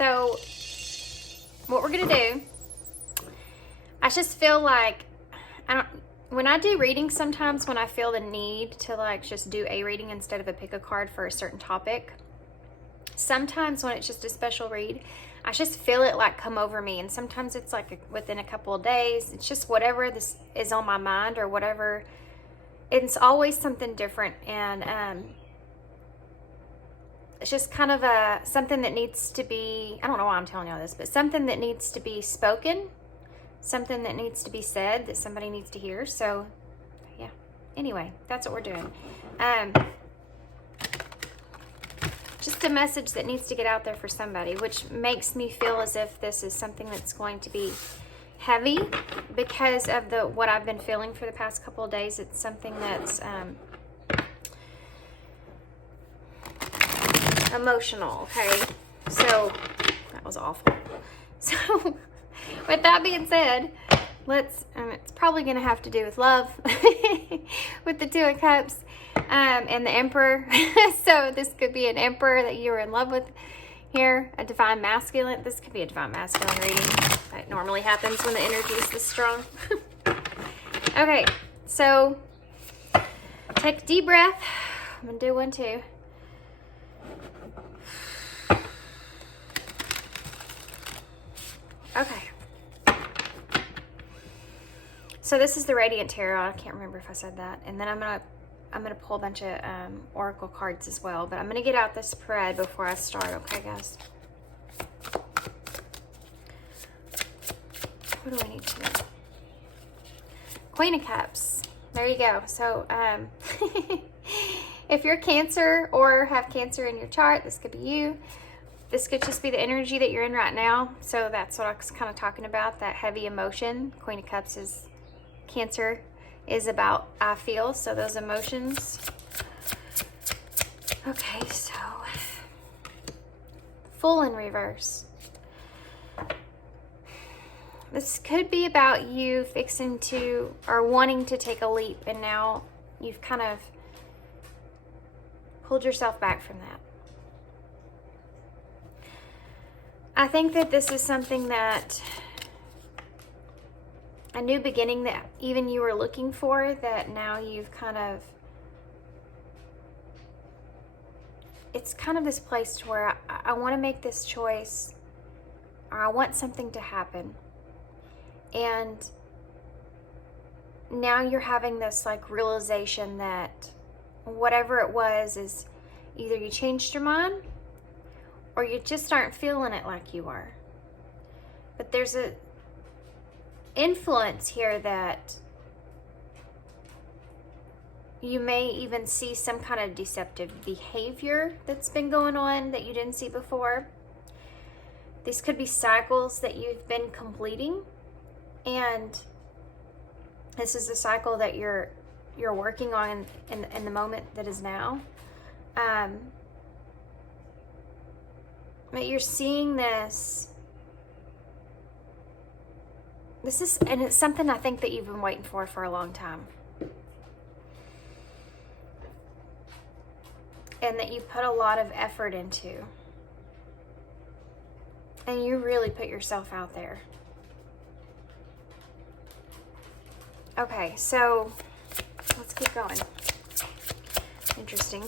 So what we're going to do, I just feel like, when I do readings sometimes, when I feel the need to like just do a reading instead of a pick a card for a certain topic, sometimes when it's just a special read, I just feel it like come over me. And sometimes it's like within a couple of days. It's just whatever this is on my mind or whatever. It's always something different. And it's just kind of something that needs to be, I don't know why I'm telling y'all this, but something that needs to be spoken, something that needs to be said, that somebody needs to hear. So yeah, anyway, that's what we're doing. Just a message that needs to get out there for somebody, which makes me feel as if this is something that's going to be heavy because of what I've been feeling for the past couple of days. It's something that's emotional, okay? So that was awful. So with that being said, it's probably going to have to do with love with the Two of Cups and the Emperor. So this could be an Emperor that you were in love with here, a Divine Masculine. This could be a Divine Masculine reading. That normally happens when the energy is this strong. Okay, so take a deep breath. I'm going to do one too. Okay. So this is the Radiant Tarot. I can't remember if I said that. And then I'm gonna pull a bunch of oracle cards as well. But I'm gonna get out the spread before I start. Okay, guys. What do I need to know? Queen of Cups. There you go. So if you're Cancer or have Cancer in your chart, this could be you. This could just be the energy that you're in right now. So that's what I was kind of talking about, that heavy emotion. Queen of Cups is Cancer is about I feel, so those emotions. Okay, so Fool in reverse. This could be about you fixing to or wanting to take a leap, and now you've kind of pulled yourself back from that. I think that this is something that, a new beginning that even you were looking for, that now you've kind of, it's kind of this place to where I want to make this choice, or I want something to happen. And now you're having this like realization that whatever it was is either you changed your mind or you just aren't feeling it like you are. But there's a influence here that you may even see some kind of deceptive behavior that's been going on that you didn't see before. These could be cycles that you've been completing, and this is the cycle that you're working on in the moment that is now. But you're seeing this is, and it's something I think that you've been waiting for a long time. And that you put a lot of effort into. And you really put yourself out there. Okay, so let's keep going. Interesting.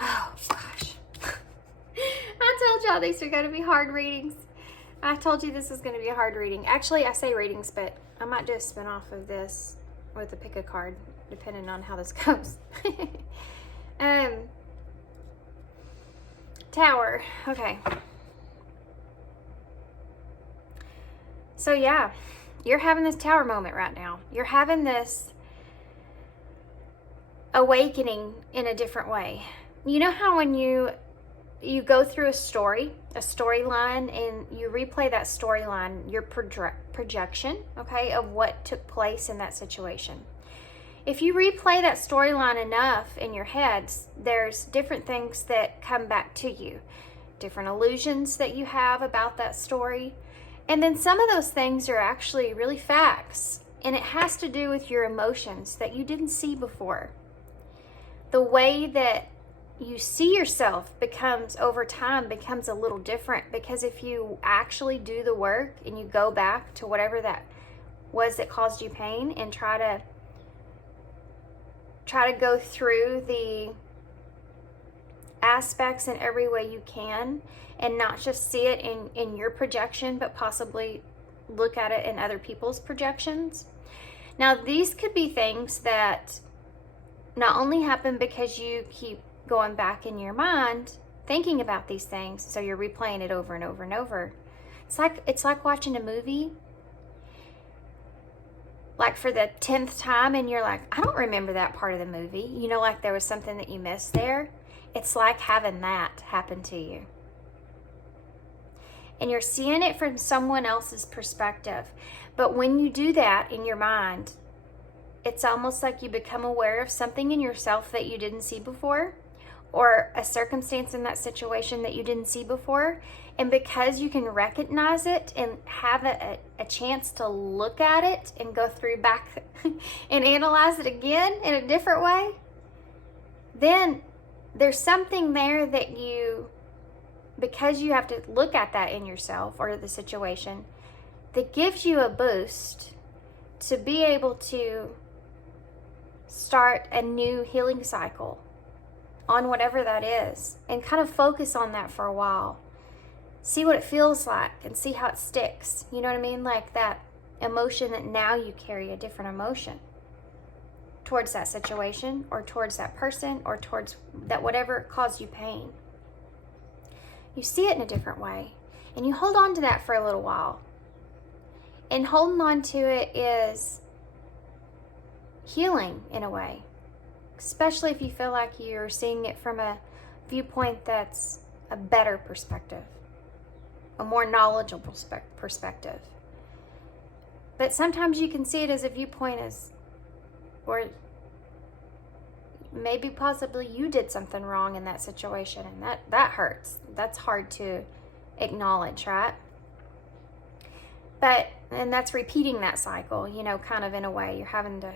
Oh, gosh. I told y'all these are going to be hard readings. I told you this was going to be a hard reading. Actually, I say readings, but I might do a spin-off of this with a pick a card, depending on how this goes. Tower. Okay. So, yeah. You're having this Tower moment right now. You're having this awakening in a different way. You know how when you go through a storyline, and you replay that storyline, your projection, okay, of what took place in that situation. If you replay that storyline enough in your head, there's different things that come back to you, different illusions that you have about that story. And then some of those things are actually really facts, and it has to do with your emotions that you didn't see before. The way that you see yourself becomes, over time, becomes a little different, because if you actually do the work and you go back to whatever that was that caused you pain and try to go through the aspects in every way you can, and not just see it in your projection, but possibly look at it in other people's projections. Now, these could be things that not only happen because you keep going back in your mind thinking about these things, so you're replaying it over and over and over. It's like watching a movie, like for the 10th time, and you're like, I don't remember that part of the movie. You know, like there was something that you missed there. It's like having that happen to you. And you're seeing it from someone else's perspective. But when you do that in your mind, it's almost like you become aware of something in yourself that you didn't see before, or a circumstance in that situation that you didn't see before. And because you can recognize it and have a chance to look at it and go through back and analyze it again in a different way, then there's something there that you, because you have to look at that in yourself or the situation, that gives you a boost to be able to start a new healing cycle on whatever that is, and kind of focus on that for a while. See what it feels like and see how it sticks. You know what I mean? Like that emotion that now you carry a different emotion towards that situation or towards that person or towards that whatever caused you pain. You see it in a different way, and you hold on to that for a little while. And holding on to it is healing in a way, especially if you feel like you're seeing it from a viewpoint that's a better perspective, a more knowledgeable perspective. But sometimes you can see it as a viewpoint as, or maybe possibly you did something wrong in that situation, and that hurts. That's hard to acknowledge, right? And that's repeating that cycle, you know, kind of in a way. You're having to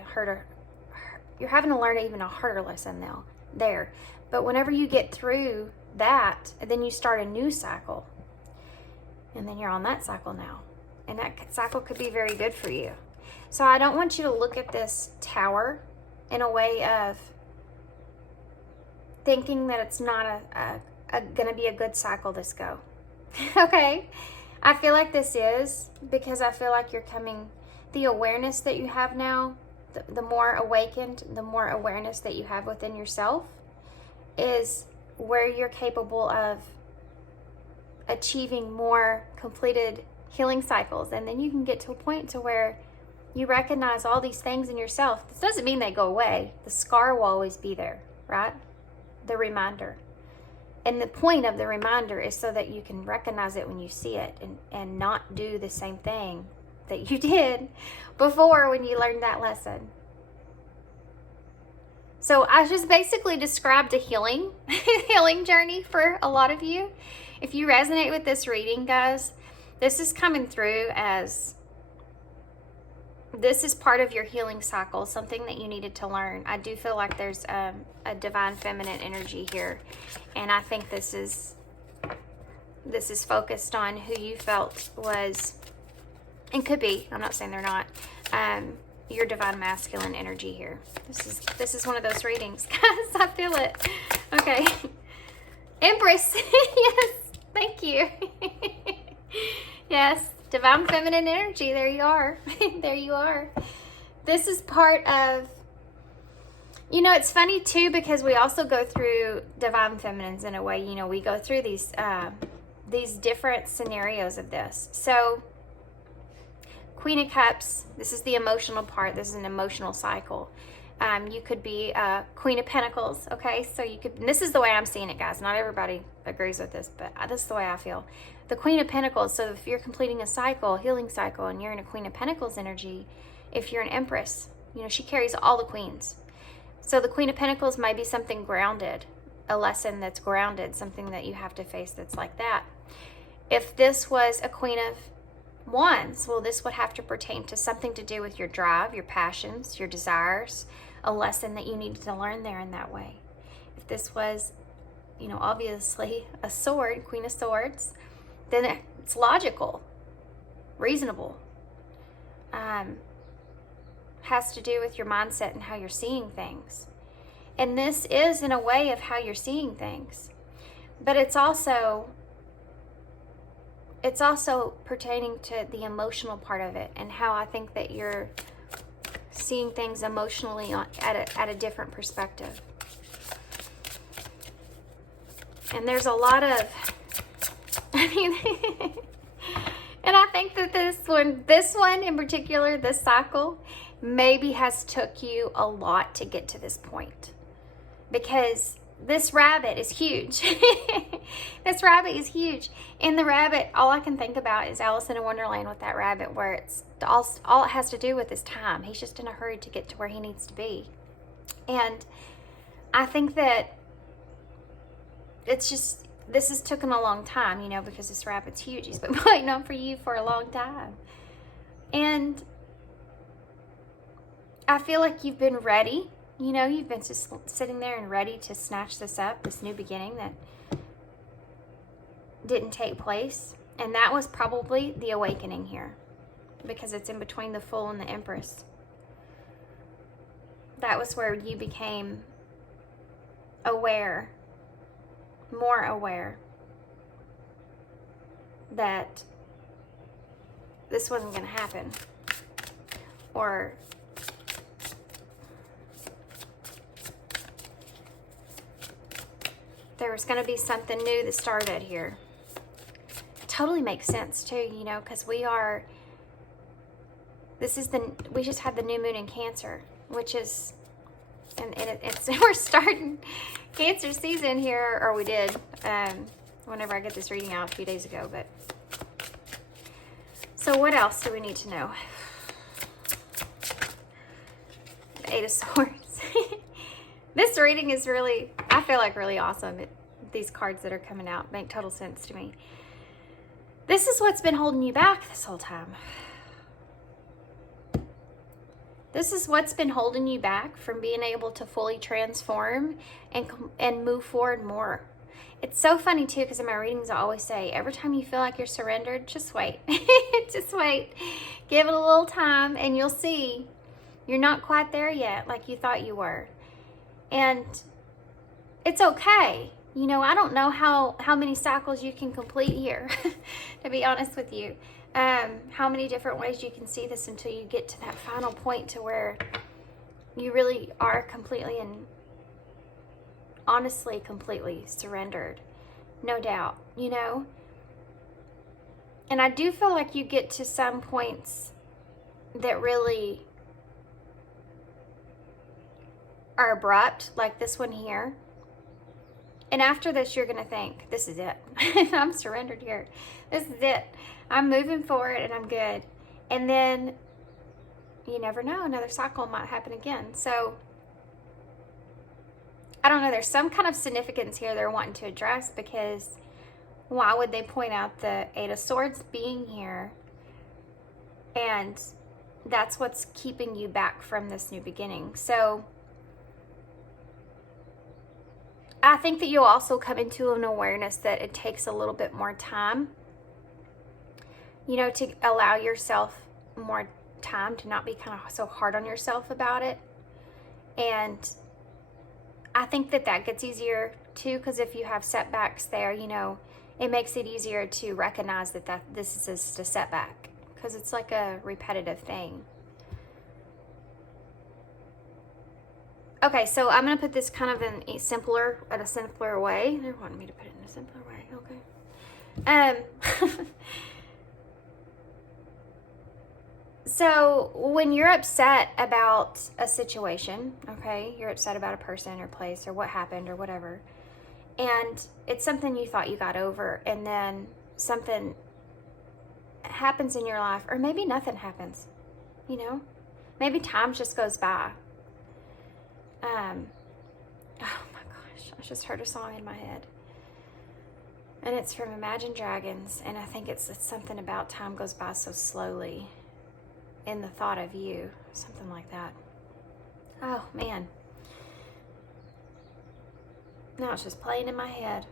learn even a harder lesson now there. But whenever you get through that, then you start a new cycle. And then you're on that cycle now. And that cycle could be very good for you. So I don't want you to look at this tower in a way of thinking that it's not going to be a good cycle this go. Okay? I feel like this is, because I feel like you're coming, the awareness that you have now, the more awakened, the more awareness that you have within yourself is where you're capable of achieving more completed healing cycles. And then you can get to a point to where you recognize all these things in yourself. This doesn't mean they go away. The scar will always be there, right? The reminder. And the point of the reminder is so that you can recognize it when you see it, and not do the same thing that you did before when you learned that lesson. So I just basically described a healing journey for a lot of you. If you resonate with this reading, guys, this is coming through as this is part of your healing cycle, something that you needed to learn. I do feel like there's a divine feminine energy here, and I think this is focused on who you felt was, and could be, I'm not saying they're not, your divine masculine energy here. This is one of those readings, guys. I feel it. Okay. Empress. Yes, thank you. Yes, divine feminine energy. There you are. There you are. This is part of, you know, it's funny too, because we also go through divine feminines in a way. You know, we go through these different scenarios of this. So Queen of Cups, this is the emotional part. This is an emotional cycle. You could be Queen of Pentacles, okay? So you could, and this is the way I'm seeing it, guys. Not everybody agrees with this, but this is the way I feel. The Queen of Pentacles, so if you're completing a cycle, healing cycle, and you're in a Queen of Pentacles energy, if you're an Empress, you know, she carries all the queens. So the Queen of Pentacles might be something grounded, a lesson that's grounded, something that you have to face that's like that. If this was a Queen of Wands, well, this would have to pertain to something to do with your drive, your passions, your desires, a lesson that you needed to learn there in that way. If this was you know, obviously a sword, Queen of Swords, then it's logical, reasonable. Has to do with your mindset and how you're seeing things. And this is in a way of how you're seeing things. But it's also pertaining to the emotional part of it, and how I think that you're seeing things emotionally at a different perspective. And there's a lot of, I mean, and I think that this one in particular, this cycle, maybe has took you a lot to get to this point. Because this rabbit is huge. This rabbit is huge. And the rabbit, all I can think about is Alice in Wonderland with that rabbit, where it's all it has to do with is time. He's just in a hurry to get to where he needs to be. And I think that it's just, this has taken a long time, you know, because this rabbit's huge. He's been waiting on for you for a long time. And I feel like you've been ready. You know, you've been just sitting there and ready to snatch this up, this new beginning that didn't take place. And that was probably the awakening here, because it's in between the Fool and the Empress. That was where you became aware, more aware, that this wasn't going to happen. Or there was going to be something new that started here. It totally makes sense too, you know, because we just had the new moon in Cancer, which is, and it's we're starting Cancer season here, or we did, whenever I get this reading out a few days ago. But so what else do we need to know? The Eight of Swords. This reading is really, I feel like, really awesome. These cards that are coming out make total sense to me. This is what's been holding you back this whole time. This is what's been holding you back from being able to fully transform and move forward more. It's so funny too, because in my readings I always say, every time you feel like you're surrendered, just wait. Just wait. Give it a little time and you'll see you're not quite there yet like you thought you were. And it's okay. You know, I don't know how many cycles you can complete here, to be honest with you. How many different ways you can see this until you get to that final point to where you really are completely and honestly completely surrendered. No doubt, you know. And I do feel like you get to some points that really are abrupt, like this one here. And after this, you're going to think, this is it. I'm surrendered here. This is it. I'm moving forward and I'm good. And then you never know, another cycle might happen again. So I don't know, there's some kind of significance here they're wanting to address, because why would they point out the Eight of Swords being here? And that's what's keeping you back from this new beginning. So I think that you'll also come into an awareness that it takes a little bit more time, you know, to allow yourself more time to not be kind of so hard on yourself about it. And I think that that gets easier too, because if you have setbacks there, you know, it makes it easier to recognize that this is just a setback, because it's like a repetitive thing. Okay, so I'm going to put this kind of in a simpler way. They wanted me to put it in a simpler way. Okay. So when you're upset about a situation, okay, you're upset about a person or place or what happened or whatever, and it's something you thought you got over, and then something happens in your life, or maybe nothing happens, you know? Maybe time just goes by. Oh my gosh, I just heard a song in my head. And it's from Imagine Dragons, and I think it's something about time goes by so slowly in the thought of you, something like that. Oh man. Now it's just playing in my head.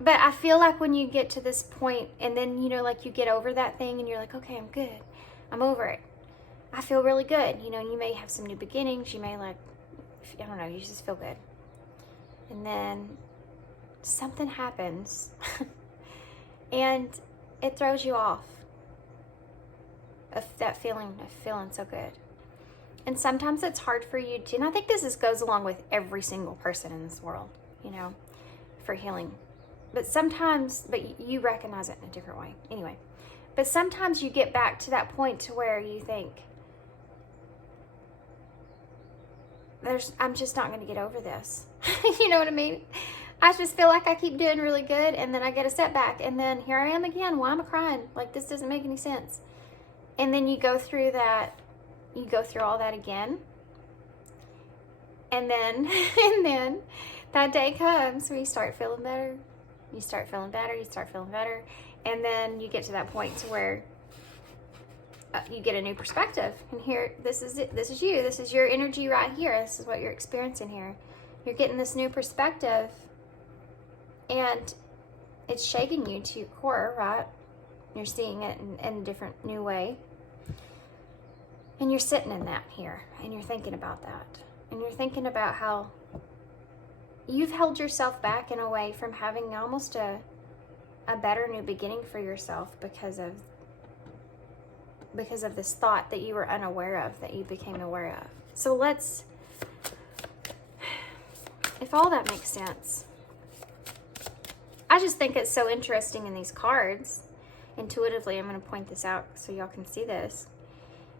But I feel like when you get to this point and then, you know, like you get over that thing and you're like, okay, I'm good. I'm over it. I feel really good. You know, you may have some new beginnings. You may like, I don't know, you just feel good. And then something happens and it throws you off of that feeling of feeling so good. And sometimes it's hard for you to, and I think this goes along with every single person in this world, you know, for healing. But sometimes, but you recognize it in a different way. Anyway, but sometimes you get back to that point to where you think, I'm just not going to get over this. You know what I mean? I just feel like I keep doing really good and then I get a setback and then here I am again. Why am I crying? Like, this doesn't make any sense. And then you go through that, you go through all that again. And then, and then that day comes where you start feeling better. You start feeling better, you start feeling better. And then you get to that point to where you get a new perspective. And here, this is it. This is you. This is your energy right here. This is what you're experiencing here. You're getting this new perspective. And it's shaking you to your core, right? You're seeing it in a different, new way. And you're sitting in that here. And you're thinking about that. And you're thinking about how you've held yourself back in a way from having almost a better new beginning for yourself because of this thought that you were unaware of, that you became aware of. So let's, if all that makes sense. I just think it's so interesting in these cards. Intuitively, I'm going to point this out so y'all can see this.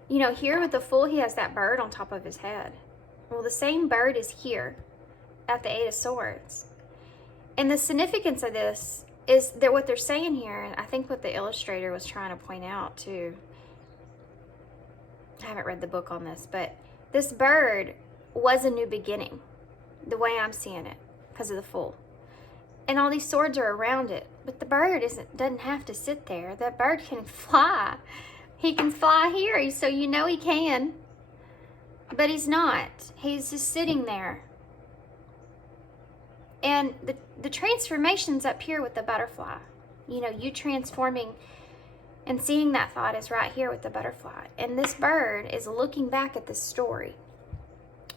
You know, here with the Fool, he has that bird on top of his head. Well, the same bird is here at the Eight of Swords. And the significance of this is that what they're saying here, and I think what the illustrator was trying to point out too, I haven't read the book on this, but this bird was a new beginning, the way I'm seeing it, because of the Fool. And all these swords are around it, but the bird doesn't have to sit there. That bird can fly. He can fly here, so you know he can. But he's not. He's just sitting there. And the transformation's up here with the butterfly. You know, you transforming and seeing that thought is right here with the butterfly. And this bird is looking back at this story.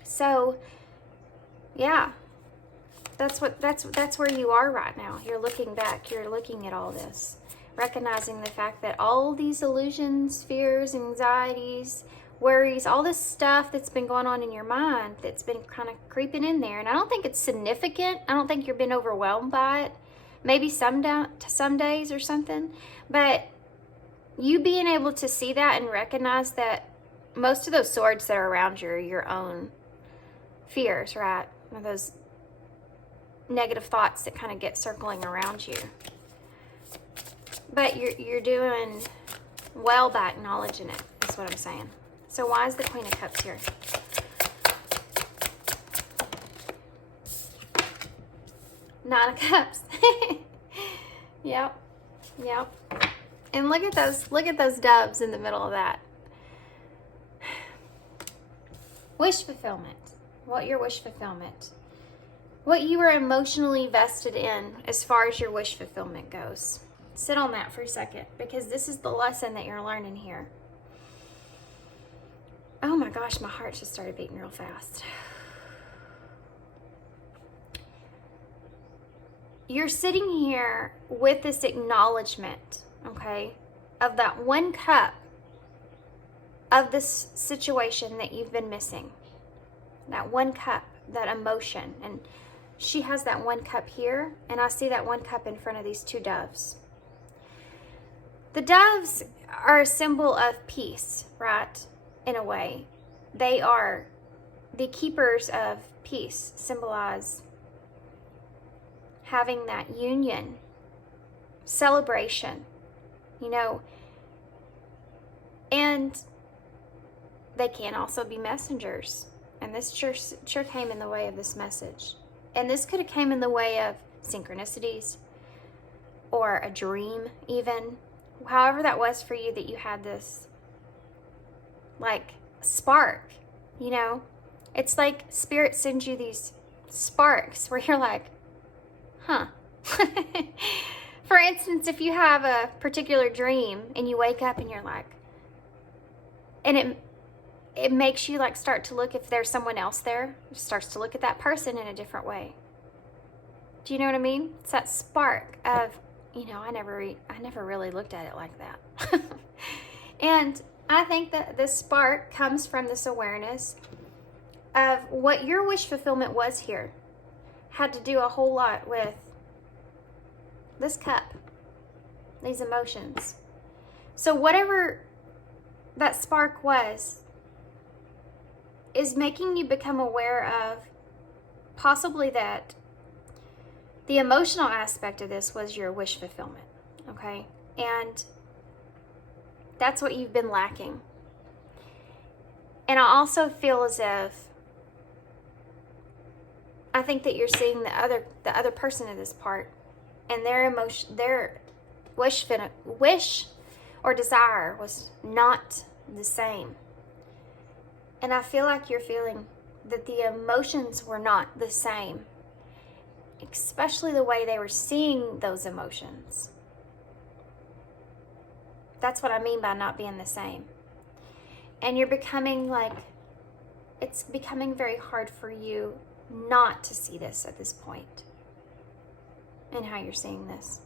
So, yeah, that's where you are right now. You're looking back. You're looking at all this, recognizing the fact that all these illusions, fears, anxieties, worries, all this stuff that's been going on in your mind that's been kind of creeping in there. And I don't think it's significant. I don't think you've been overwhelmed by it. Maybe some days or something. But you being able to see that and recognize that most of those swords that are around you are your own fears, right? Or those negative thoughts that kind of get circling around you. But you're doing well by acknowledging it, is what I'm saying. So why is the Queen of Cups here? Nine of Cups. Yep. Yep. And look at those doves in the middle of that. Wish fulfillment. What your wish fulfillment. What you are emotionally vested in as far as your wish fulfillment goes. Sit on that for a second, because this is the lesson that you're learning here. Oh my gosh, my heart just started beating real fast. You're sitting here with this acknowledgement, okay, of that one cup of this situation that you've been missing. That one cup, that emotion. And she has that one cup here, and I see that one cup in front of these two doves. The doves are a symbol of peace, right? In a way. They are the keepers of peace, symbolize having that union, celebration, you know. And they can also be messengers. And this sure came in the way of this message. And this could have came in the way of synchronicities or a dream even. However that was for you, that you had this like spark, you know. It's like Spirit sends you these sparks where you're like, huh. For instance, if you have a particular dream and you wake up and you're like, and it makes you like start to look, if there's someone else there, it starts to look at that person in a different way. Do you know what I mean? It's that spark of, you know, I never really looked at it like that. And I think that this spark comes from this awareness of what your wish fulfillment was here. Had to do a whole lot with this cup, these emotions. So whatever that spark was, is making you become aware of possibly that the emotional aspect of this was your wish fulfillment, okay? And that's what you've been lacking. And I also feel as if, I think that you're seeing the other person in this part, and their emotion, their wish or desire was not the same. And I feel like you're feeling that the emotions were not the same, especially the way they were seeing those emotions. That's what I mean by not being the same. And you're becoming like, it's becoming very hard for you not to see this at this point and how you're seeing this.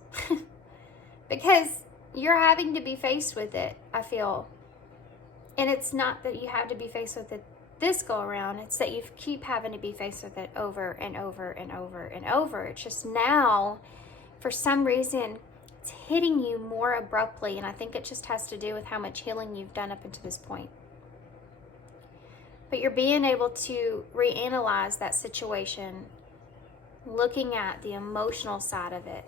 Because you're having to be faced with it, I feel. And it's not that you have to be faced with it this go around, it's that you keep having to be faced with it over and over and over and over. It's just now, for some reason, it's hitting you more abruptly, and I think it just has to do with how much healing you've done up until this point. But you're being able to reanalyze that situation, looking at the emotional side of it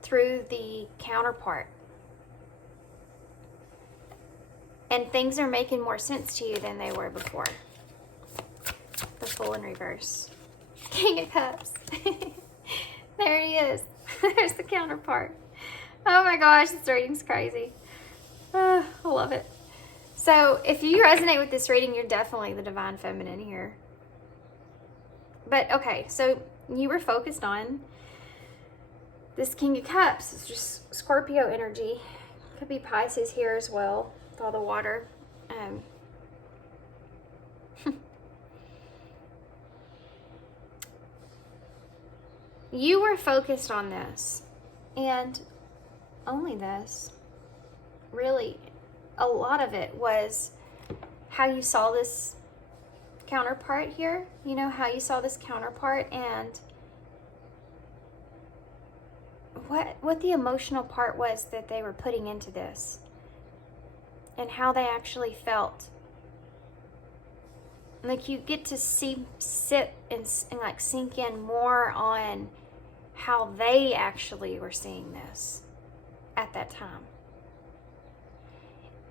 through the counterpart. And things are making more sense to you than they were before. The Fool in reverse. King of Cups. There he is. There's the counterpart. Oh my gosh, this reading's crazy. I love it. So if you resonate with this reading, you're definitely the Divine Feminine here. But okay, so you were focused on this King of Cups. It's just Scorpio energy. Could be Pisces here as well. With all the water. You were focused on this, and only this. Really, a lot of it was how you saw this counterpart here. You know, how you saw this counterpart, and what the emotional part was that they were putting into this. And how they actually felt. Like you get to sit and like sink in more on how they actually were seeing this at that time.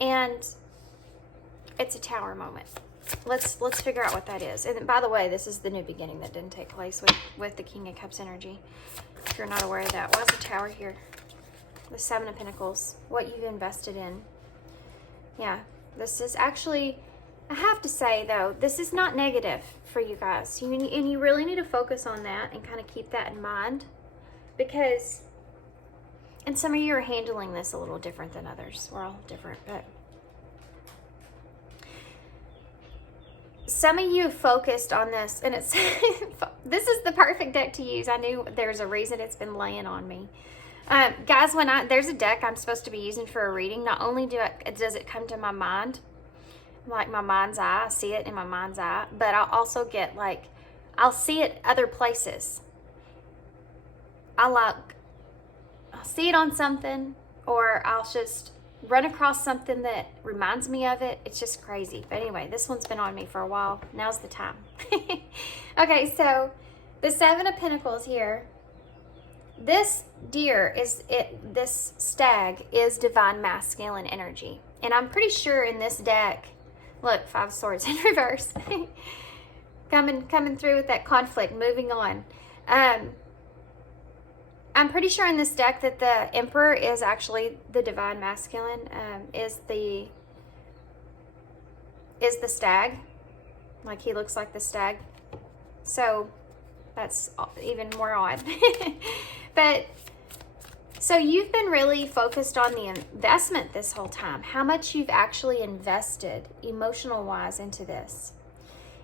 And it's a Tower moment. Let's figure out what that is. And by the way, this is the new beginning that didn't take place with the King of Cups energy. If you're not aware of that, what's the Tower here? The Seven of Pentacles. What you've invested in. Yeah, this is actually, I have to say though, this is not negative for you guys. And you really need to focus on that and kind of keep that in mind. Because, and some of you are handling this a little different than others. We're all different, but some of you focused on this, and it's, this is the perfect deck to use. I knew there's a reason it's been laying on me. Guys, there's a deck I'm supposed to be using for a reading, not only does it come to my mind, like my mind's eye, I see it in my mind's eye, but I'll also get like, I'll see it other places. I'll see it on something, or I'll just run across something that reminds me of it. It's just crazy. But anyway, this one's been on me for a while. Now's the time. Okay, so the Seven of Pentacles here. This deer this stag is divine masculine energy. And I'm pretty sure in this deck, look, Five of Swords in reverse. coming through with that conflict, moving on. I'm pretty sure in this deck that the Emperor is actually the divine masculine, is the stag. Like he looks like the stag. So that's even more odd. But so you've been really focused on the investment this whole time, how much you've actually invested emotional wise into this,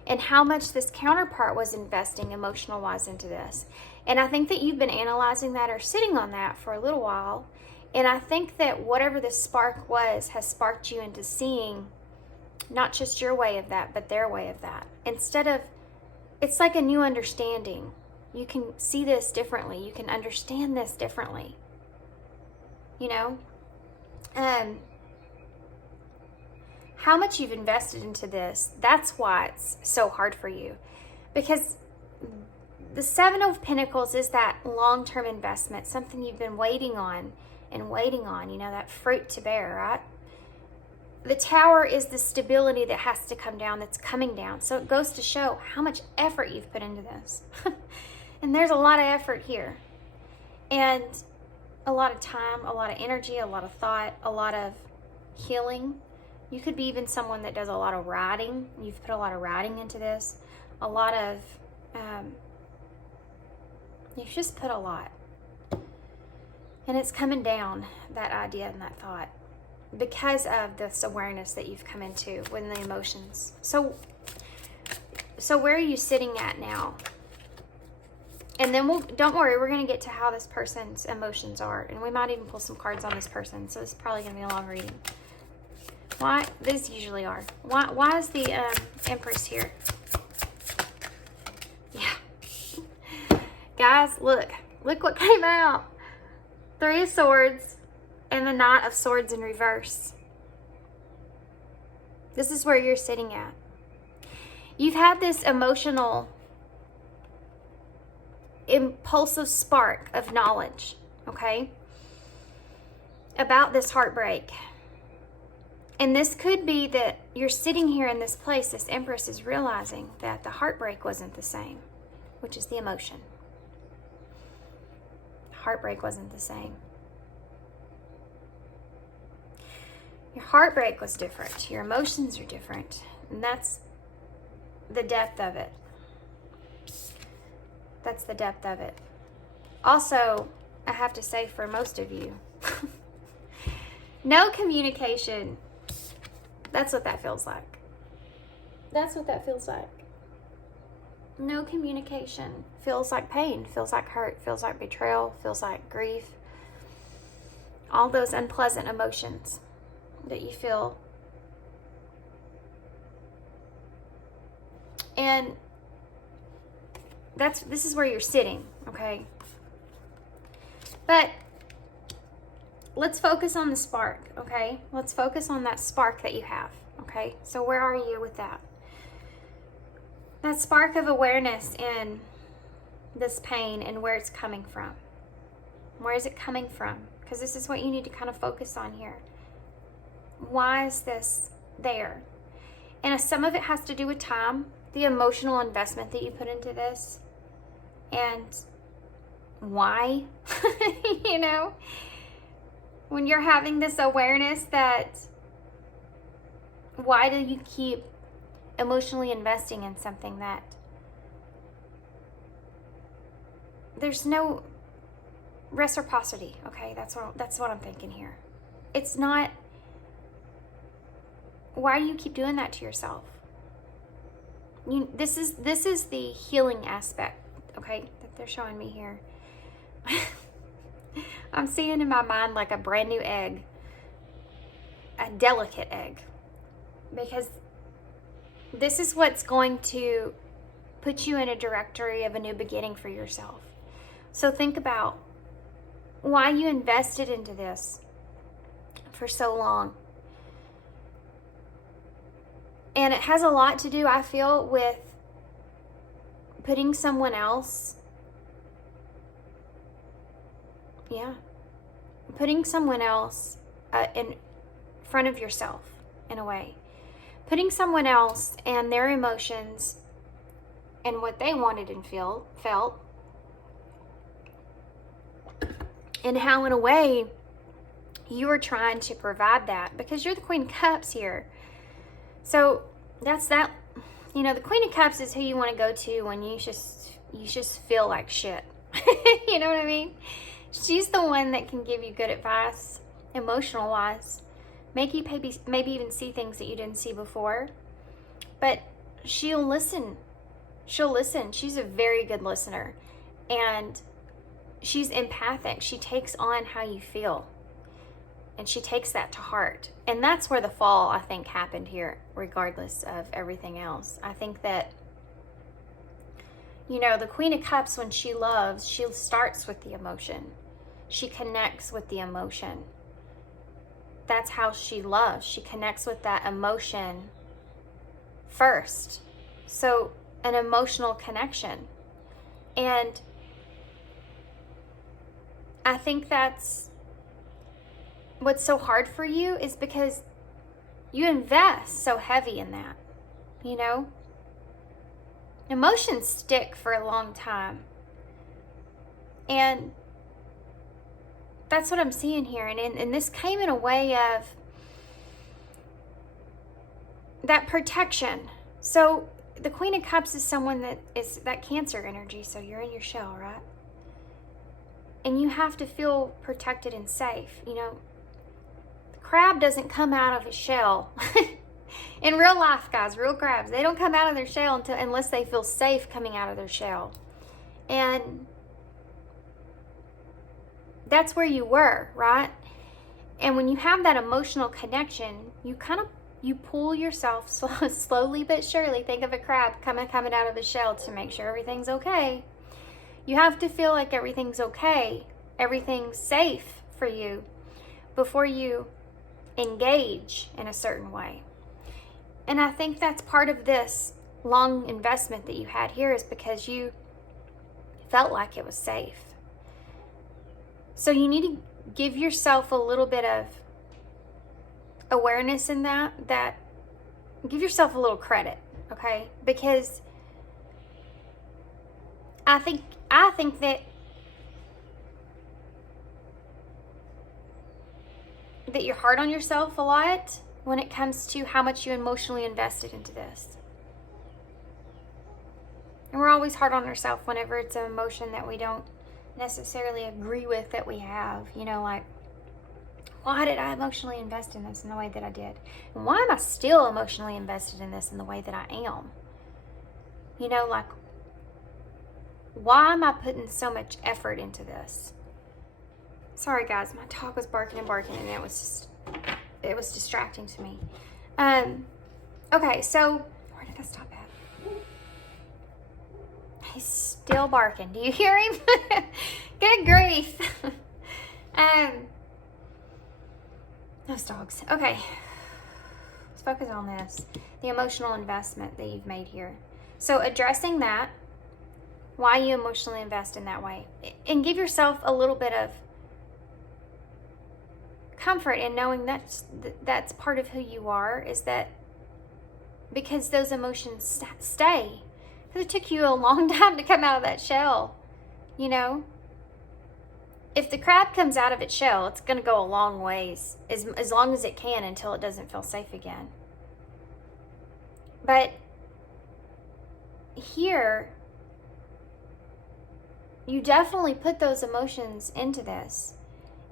and how much this counterpart was investing emotional wise into this. And I think that you've been analyzing that or sitting on that for a little while. And I think that whatever the spark was has sparked you into seeing not just your way of that, but their way of that. Instead of, it's like a new understanding. You can see this differently. You can understand this differently. You know? How much you've invested into this, that's why it's so hard for you. Because the Seven of Pentacles is that long-term investment, something you've been waiting on, you know, that fruit to bear, right? The Tower is the stability that has to come down, that's coming down. So it goes to show how much effort you've put into this. And there's a lot of effort here. And a lot of time, a lot of energy, a lot of thought, a lot of healing. You could be even someone that does a lot of writing. You've put a lot of writing into this. A lot of, you've just put a lot. And it's coming down, that idea and that thought, because of this awareness that you've come into with the emotions. So where are you sitting at now? And then don't worry, we're going to get to how this person's emotions are. And we might even pull some cards on this person. So it's probably going to be a long reading. Why? These usually are. Why is the Empress here? Yeah. Guys, look what came out. Three of Swords and the Knight of Swords in reverse. This is where you're sitting at. You've had this emotional, impulsive spark of knowledge, okay, about this heartbreak. And this could be that you're sitting here in this place, this Empress is realizing that the heartbreak wasn't the same, which is the emotion. Heartbreak wasn't the same. Your heartbreak was different. Your emotions are different. And that's the depth of it. That's the depth of it. Also, I have to say for most of you, no communication. That's what that feels like. That's what that feels like. No communication. Feels like pain, feels like hurt, feels like betrayal, feels like grief. All those unpleasant emotions that you feel. And this is where you're sitting, okay? But let's focus on the spark, okay? Let's focus on that spark that you have, okay? So where are you with that? That spark of awareness in this pain and where it's coming from. Where is it coming from? Because this is what you need to kind of focus on here. Why is this there? And some of it has to do with time, the emotional investment that you put into this, and why, you know? When you're having this awareness that, why do you keep emotionally investing in something that there's no reciprocity, okay? That's what I'm thinking here. It's not, why do you keep doing that to yourself? This is the healing aspect, okay, that they're showing me here. I'm seeing in my mind like a brand new egg, a delicate egg, because this is what's going to put you in a directory of a new beginning for yourself. So think about why you invested into this for so long. And it has a lot to do, I feel, with putting someone else, putting someone else in front of yourself, in a way. Putting someone else and their emotions and what they wanted and felt, and how, in a way, you were trying to provide that because you're the Queen of Cups here. So that's that you know, the Queen of Cups is who you want to go to when you just feel like shit. You know what I mean? She's the one that can give you good advice, emotional wise, make you maybe even see things that you didn't see before. But she'll listen. She'll listen. She's a very good listener. And she's empathic. She takes on how you feel. And she takes that to heart. And that's where the fall, I think, happened here, regardless of everything else. I think that, you know, the Queen of Cups, when she loves, she starts with the emotion. She connects with the emotion. That's how she loves. She connects with that emotion first. So, an emotional connection. And I think that's what's so hard for you, is because you invest so heavy in that, you know? Emotions stick for a long time. And that's what I'm seeing here. And this came in a way of that protection. So the Queen of Cups is someone that is that Cancer energy. So you're in your shell, right? And you have to feel protected and safe. You know, the crab doesn't come out of a shell. In real life, guys, real crabs, they don't come out of their shell unless they feel safe coming out of their shell. And that's where you were, right? And when you have that emotional connection, you pull yourself slowly but surely. Think of a crab coming out of a shell to make sure everything's okay. You have to feel like everything's okay, everything's safe for you before you engage in a certain way. And I think that's part of this long investment that you had here, is because you felt like it was safe. So you need to give yourself a little bit of awareness in that give yourself a little credit, okay? Because I think that you're hard on yourself a lot when it comes to how much you emotionally invested into this. And we're always hard on ourselves whenever it's an emotion that we don't necessarily agree with that we have. You know, like, why did I emotionally invest in this in the way that I did? And why am I still emotionally invested in this in the way that I am? You know, like, why am I putting so much effort into this? Sorry, guys, my dog was barking and barking, and it was distracting to me. Okay, so where did I stop at? He's still barking. Do you hear him? Good grief. Those dogs. Okay, let's focus on this. The emotional investment that you've made here. So addressing that, why you emotionally invest in that way, and give yourself a little bit of comfort in knowing that's part of who you are, is that because those emotions stay. Because it took you a long time to come out of that shell, you know? If the crab comes out of its shell, it's going to go a long ways, as long as it can, until it doesn't feel safe again. But here, you definitely put those emotions into this.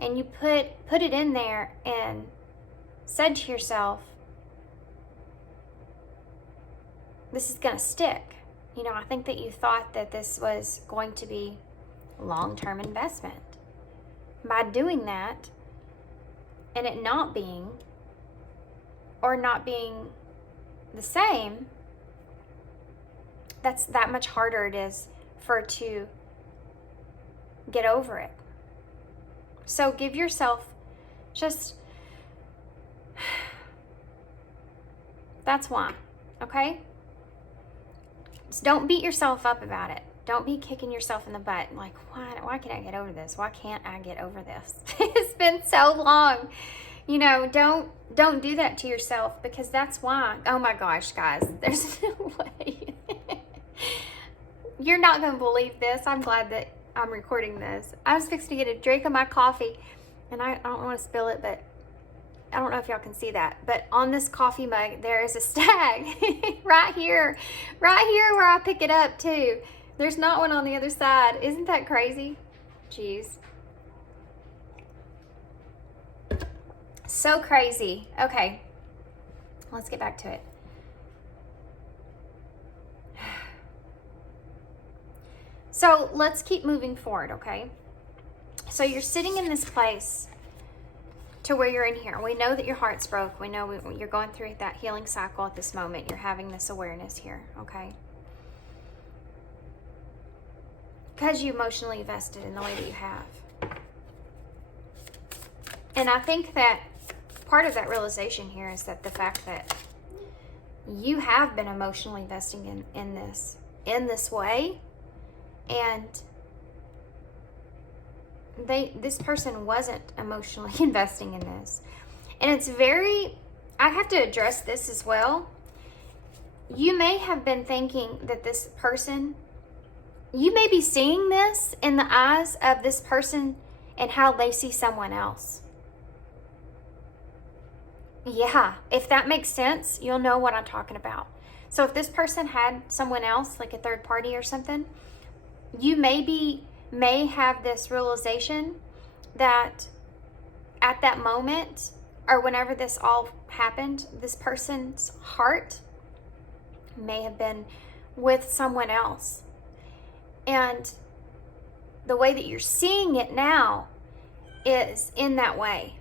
And you put it in there and said to yourself, this is going to stick. You know, I think that you thought that this was going to be long-term investment. By doing that, and it not being, or not being the same, that's that much harder it is for it to get over it. So give yourself just, that's why, okay? So don't beat yourself up about it. Don't be kicking yourself in the butt like, why can't I get over this? Why can't I get over this? It's been so long. You know, don't do that to yourself, because that's why. Oh my gosh, guys, there's no way. You're not going to believe this. I'm glad that I'm recording this. I was fixing to get a drink of my coffee, and I don't want to spill it, but I don't know if y'all can see that, but on this coffee mug, there is a stag right here where I pick it up too. There's not one on the other side. Isn't that crazy? Jeez. So crazy. Okay, let's get back to it. So let's keep moving forward, okay? So you're sitting in this place to where you're in here. We know that your heart's broke. We know you're going through that healing cycle at this moment. You're having this awareness here, okay? Because you emotionally invested in the way that you have. And I think that part of that realization here is that the fact that you have been emotionally investing in this way, and this person wasn't emotionally investing in this. And it's I have to address this as well. You may have been thinking that this person, you may be seeing this in the eyes of this person and how they see someone else. Yeah, if that makes sense, you'll know what I'm talking about. So if this person had someone else, like a third party or something, you may have this realization that at that moment, or whenever this all happened, this person's heart may have been with someone else. And the way that you're seeing it now is in that way.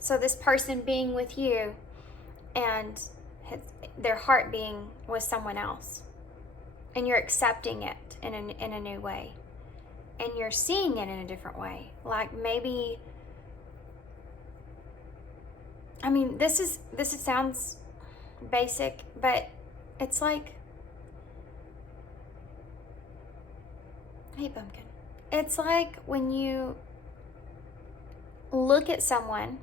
So this person being with you and their heart being with someone else. And you're accepting it in a new way. And you're seeing it in a different way. Like maybe, I mean, this sounds basic, but it's like, hey pumpkin, it's like when you look at someone.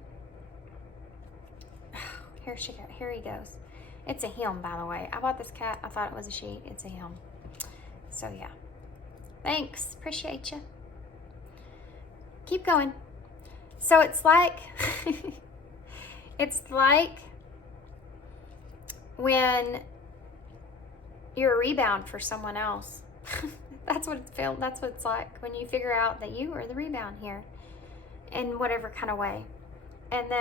Here he goes. It's a him, by the way. I bought this cat. I thought it was a she. It's a him. So yeah. Thanks. Appreciate you. Keep going. So it's like it's like when you're a rebound for someone else. That's what it's like when you figure out that you are the rebound here in whatever kind of way. And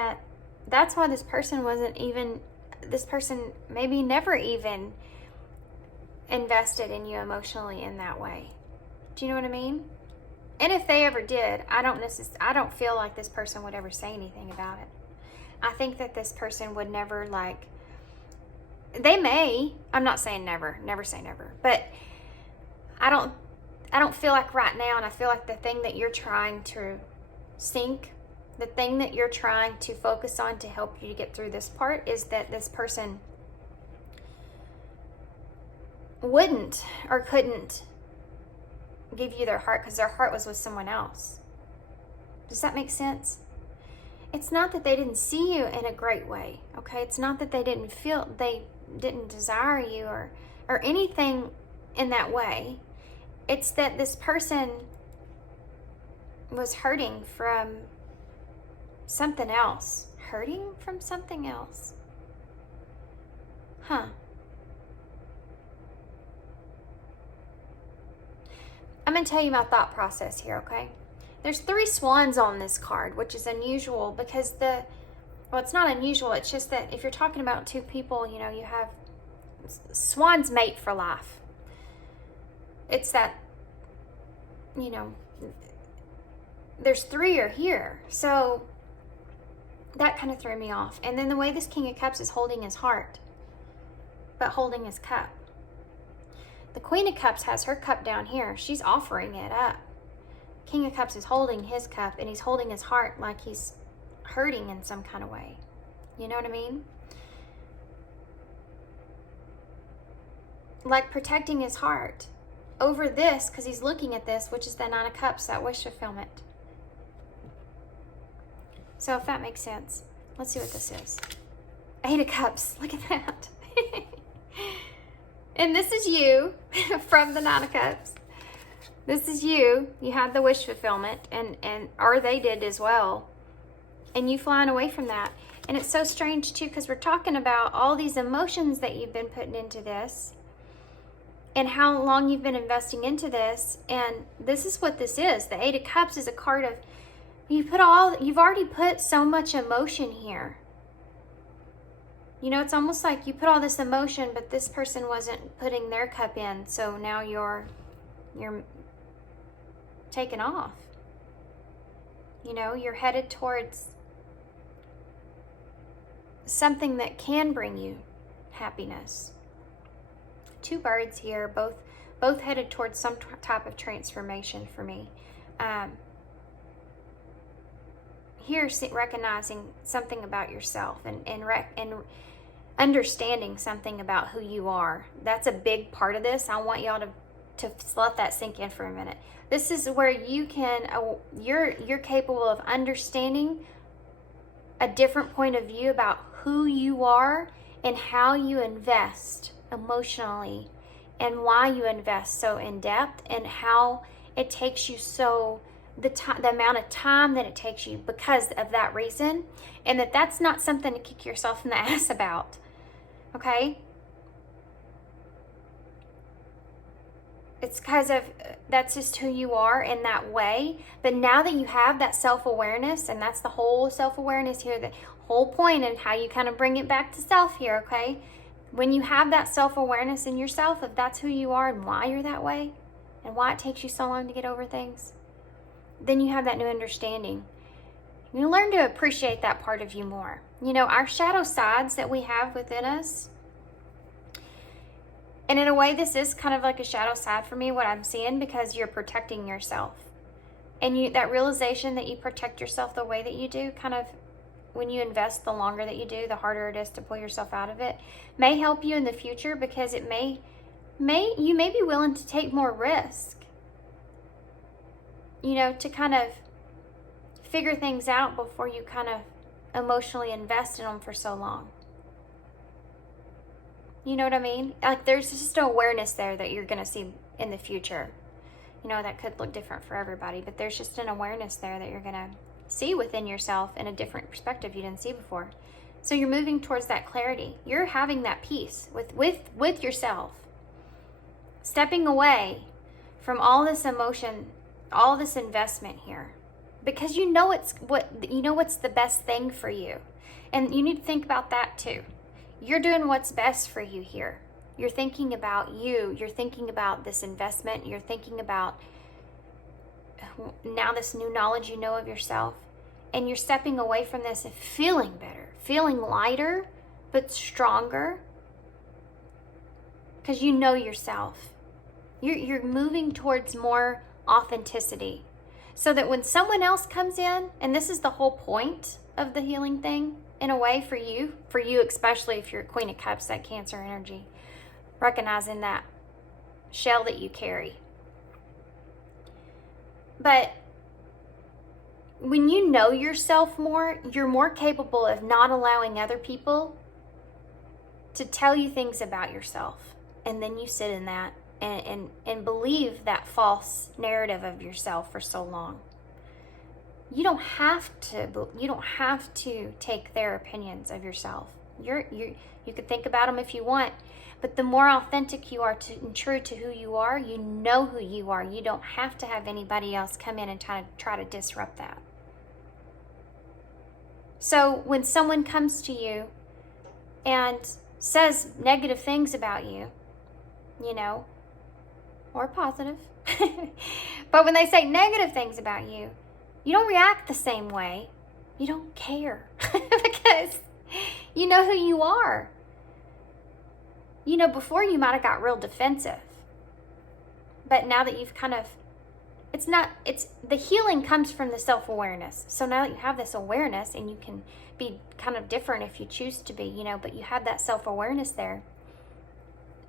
that's why this person maybe never even invested in you emotionally in that way. Do you know what I mean? And if they ever did, I don't feel like this person would ever say anything about it. I think that this person would never, like, they may, I'm not saying never say never, but I don't feel like right now, and I feel like the thing that you're trying to sink, the thing that you're trying to focus on to help you to get through this part is that this person wouldn't or couldn't give you their heart because their heart was with someone else. Does that make sense? It's not that they didn't see you in a great way, okay? It's not that they didn't desire you or anything in that way. It's that this person was hurting from something else. Hurting from something else. Huh. I'm going to tell you my thought process here, okay? There's 3 swans on this card, which is unusual because well, it's not unusual. It's just that if you're talking about 2 people, you know, you have swans mate for life. It's that, you know, there's 3 are here. So that kind of threw me off. And then the way this King of Cups is holding his heart, but holding his cup. The Queen of Cups has her cup down here. She's offering it up. King of Cups is holding his cup, and he's holding his heart like he's hurting in some kind of way. You know what I mean? Like protecting his heart over this, because he's looking at this, which is the 9 of Cups, that wish fulfillment. So if that makes sense, let's see what this is. 8 of Cups. Look at that. And this is you from the 9 of Cups. This is you. You had the wish fulfillment, or they did as well. and you flying away from that. And it's so strange too, because we're talking about all these emotions that you've been putting into this and how long you've been investing into this. And this is what this is. The Eight of Cups is a card of, you've already put so much emotion here. You know, it's almost like you put all this emotion, but this person wasn't putting their cup in. So now you're taken off. You know, you're headed towards something that can bring you happiness. Two birds here, both headed towards some type of transformation for me. Here, recognizing something about yourself and understanding something about who you are. That's a big part of this. I want y'all to let that sink in for a minute. This is where you can, you're capable of understanding a different point of view about who you are and how you invest emotionally and why you invest so in depth and how it takes you the amount of time that it takes you because of that reason, and that's not something to kick yourself in the ass about. Okay? It's because of that's just who you are in that way. But now that you have that self-awareness, and that's the whole self-awareness here, the whole point, and how you kind of bring it back to self here, okay? When you have that self-awareness in yourself of that's who you are and why you're that way and why it takes you so long to get over things, then you have that new understanding. You learn to appreciate that part of you more. You know, our shadow sides that we have within us, and in a way this is kind of like a shadow side for me, what I'm seeing, because you're protecting yourself. And that realization that you protect yourself the way that you do, kind of when you invest the longer that you do, the harder it is to pull yourself out of it, may help you in the future, because it you may be willing to take more risk, you know, to kind of figure things out before you kind of emotionally invest in them for so long. You know what I mean? Like, there's just an awareness there that you're going to see in the future. You know, that could look different for everybody, but there's just an awareness there that you're going to see within yourself in a different perspective you didn't see before. So you're moving towards that clarity. You're having that peace with yourself. Stepping away from all this emotion, all this investment here, because you know what's the best thing for you. And you need to think about that too. You're doing what's best for you here. You're thinking about you. You're thinking about this investment. You're thinking about now this new knowledge you know of yourself. And you're stepping away from this and feeling better, feeling lighter, but stronger. Because you know yourself. You're moving towards more authenticity. So that when someone else comes in, and this is the whole point of the healing thing, in a way for you especially if you're a Queen of Cups, that Cancer energy, recognizing that shell that you carry. But when you know yourself more, you're more capable of not allowing other people to tell you things about yourself. And then you sit in that and believe that false narrative of yourself for so long. You don't have to take their opinions of yourself. You could think about them if you want, but the more authentic you are and true to who you are, you know who you are. You don't have to have anybody else come in and try to disrupt that. So when someone comes to you and says negative things about you, you know, or positive, but when they say negative things about you, you don't react the same way. You don't care because you know who you are. You know, before you might have got real defensive, but now that you've kind of, the healing comes from the self-awareness. So now that you have this awareness, and you can be kind of different if you choose to be, you know, but you have that self-awareness there.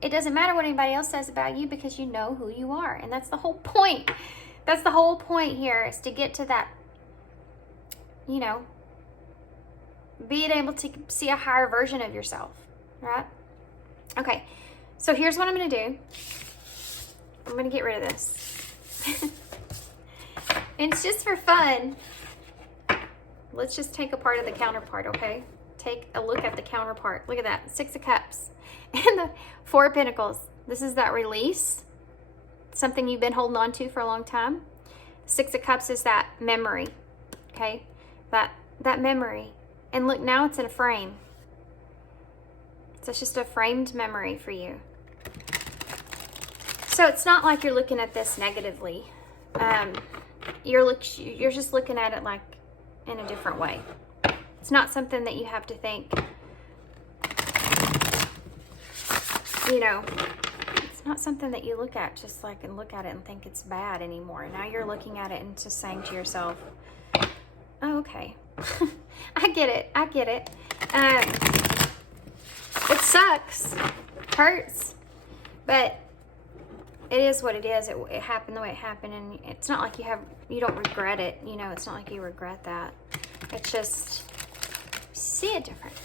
It doesn't matter what anybody else says about you, because you know who you are. And that's the whole point. That's the whole point here, is to get to that, you know, being able to see a higher version of yourself, right? Okay, so here's what I'm going to do. I'm going to get rid of this. And it's just for fun. let's just take a part of the counterpart, okay? Take a look at the counterpart. Look at that, 6 of Cups and the 4 of Pentacles. This is that release, something you've been holding on to for a long time. 6 of Cups is that memory, okay? That memory. And look, now it's in a frame. So it's just a framed memory for you. So it's not like you're looking at this negatively. You're just looking at it like in a different way. It's not something that you have to think, you know, it's not something that you look at just like and look at it and think it's bad anymore. Now you're looking at it and just saying to yourself, oh, okay. I get it. I get it. It sucks. Hurts. But it is what it is. It happened the way it happened, and it's not like you don't regret it. You know, it's not like you regret that. It's just, see it different.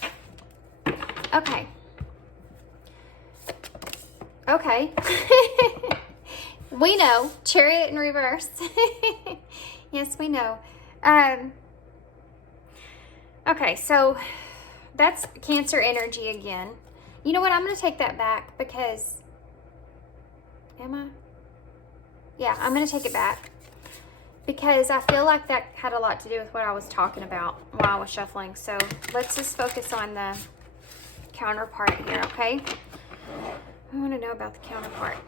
Okay. Okay. We know. Chariot in reverse. Yes, we know. Okay, so that's Cancer energy again. You know what? I'm going to take that back because... Am I? Yeah, I'm going to take it back because I feel like that had a lot to do with what I was talking about while I was shuffling. So let's just focus on the counterpart here, okay? I want to know about the counterpart.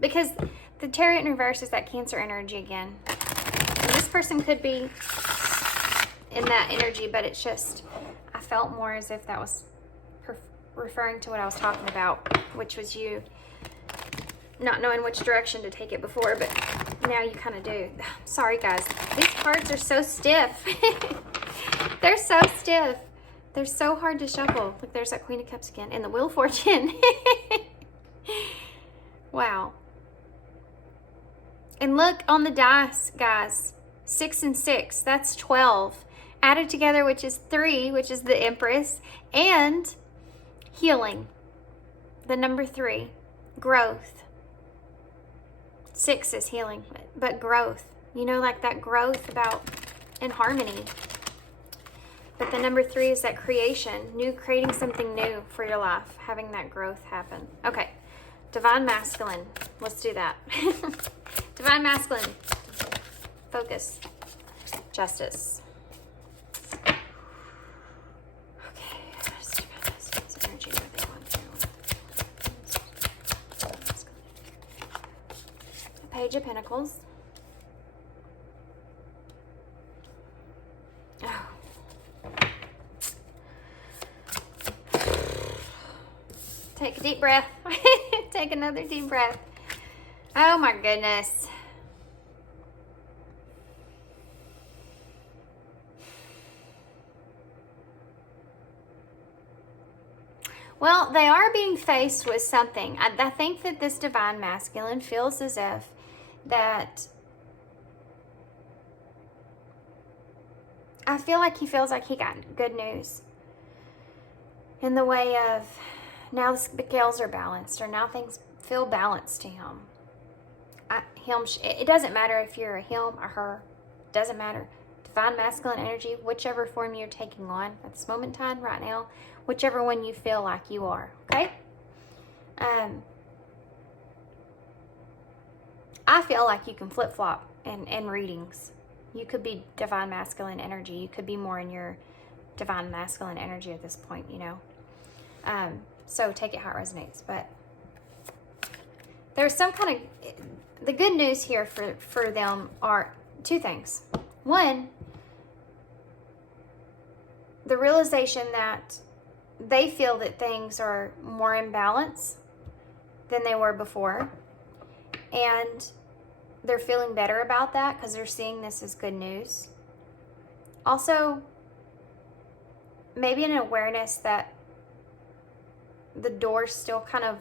Because the Chariot in reverse is that Cancer energy again. And this person could be in that energy, but it's just, I felt more as if that was referring to what I was talking about, which was you not knowing which direction to take it before, but now you kind of do. Sorry, guys. These cards are so stiff. They're so stiff. They're so hard to shuffle. Look, there's that Queen of Cups again. And the Wheel of Fortune. Wow. And look on the dice, guys. 6 and 6. That's 12. Added together, which is 3, which is the Empress. And... healing, the number 3, growth. 6 is healing, but growth, you know, like that growth about in harmony. But the number 3 is that creation, creating something new for your life, having that growth happen. Okay, Divine Masculine, let's do that. Divine Masculine, focus, Justice. Page of Pentacles. Oh. Take a deep breath. Take another deep breath. Oh my goodness. Well, they are being faced with something. I think that this Divine Masculine feels as if that I feel like he feels like he got good news in the way of now the scales are balanced, or now things feel balanced to him. It doesn't matter if you're a him or her. It doesn't matter. Divine Masculine energy, whichever form you're taking on at this moment in time right now, whichever one you feel like you are, okay? I feel like you can flip-flop in readings. You could be Divine Masculine energy. You could be more in your Divine Masculine energy at this point, you know. So take it how it resonates. But there's some kind of... The good news here for them are 2 things. One, the realization that they feel that things are more in balance than they were before. And they're feeling better about that because they're seeing this as good news. Also, maybe an awareness that the door's still kind of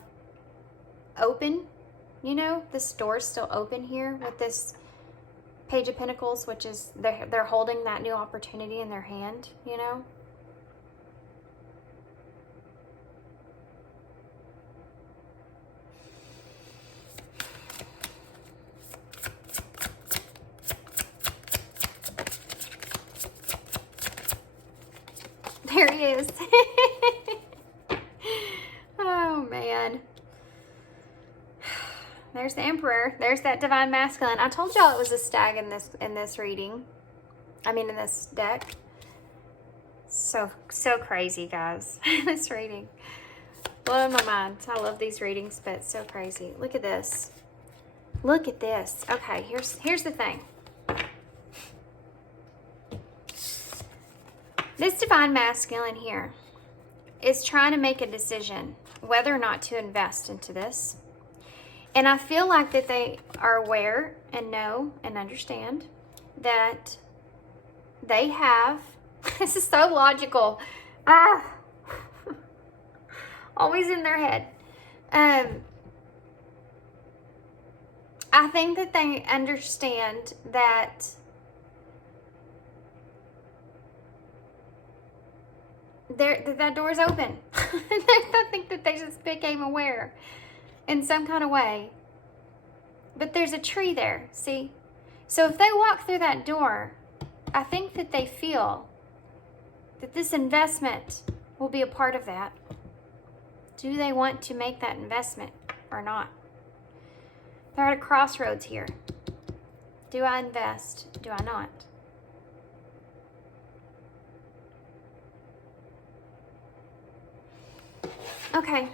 open. You know, this door's still open here with this Page of Pentacles, which is they're holding that new opportunity in their hand, you know. Sagittarius. Oh, man. There's the Emperor. There's that divine masculine. I told y'all it was a stag in this reading. I mean, in this deck. So crazy, guys. This reading. Blowing my mind. I love these readings, but it's so crazy. Look at this. Look at this. Okay, here's the thing. This divine masculine here is trying to make a decision whether or not to invest into this. And I feel like that they are aware and know and understand that they have, this is so logical, always in their head. I think that they understand that that door's open. I think that they just became aware in some kind of way. But there's a tree there, see? So if they walk through that door, I think that they feel that this investment will be a part of that. Do they want to make that investment or not? They're at a crossroads here. Do I invest? Do I not? Okay.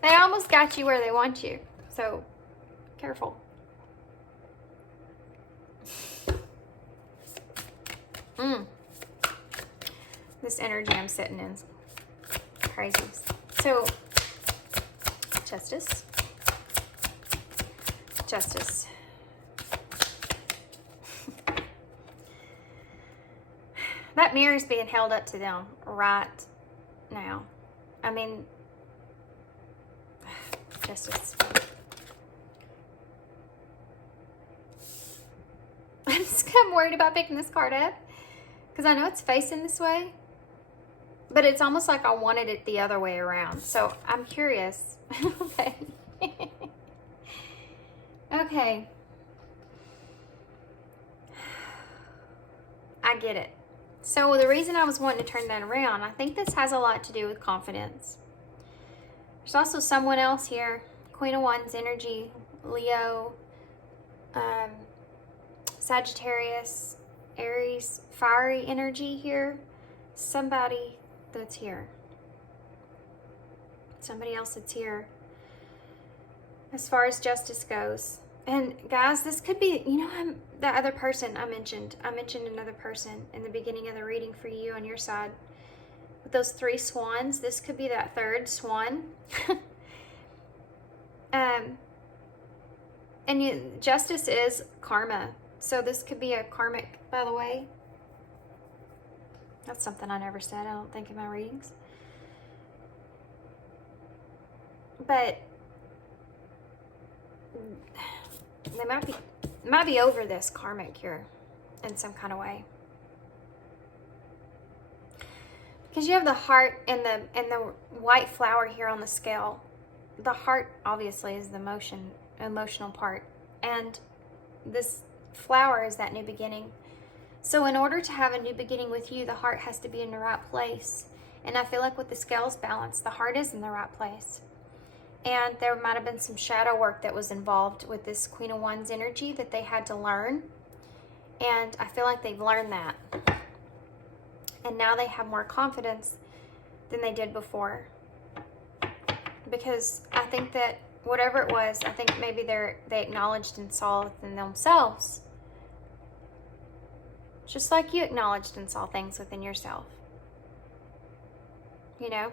They almost got you where they want you, so careful. This energy I'm sitting in is crazy. So, Justice. Justice. That mirror is being held up to them right now. I mean, Justice. I'm worried about picking this card up because I know it's facing this way, but it's almost like I wanted it the other way around. So I'm curious. Okay. Okay. I get it. So the reason I was wanting to turn that around, I think this has a lot to do with confidence. There's also someone else here, Queen of Wands energy, Leo, Sagittarius, Aries, fiery energy here. Somebody that's here. Somebody else that's here. As far as justice goes. And guys, this could be, you know, the other person I mentioned another person in the beginning of the reading for you on your side. With those 3 swans, this could be that 3rd swan. And justice is karma. So this could be a karmic, by the way. That's something I never said, I don't think, in my readings. But they might be over this karmic here in some kind of way. Because you have the heart and the white flower here on the scale. The heart obviously is the emotional part, and this flower is that new beginning. So in order to have a new beginning with you, the heart has to be in the right place. And I feel like with the scales balanced, the heart is in the right place. And there might have been some shadow work that was involved with this Queen of Wands energy that they had to learn. And I feel like they've learned that. And now they have more confidence than they did before. Because I think that whatever it was, I think maybe they acknowledged and saw within themselves. Just like you acknowledged and saw things within yourself. You know?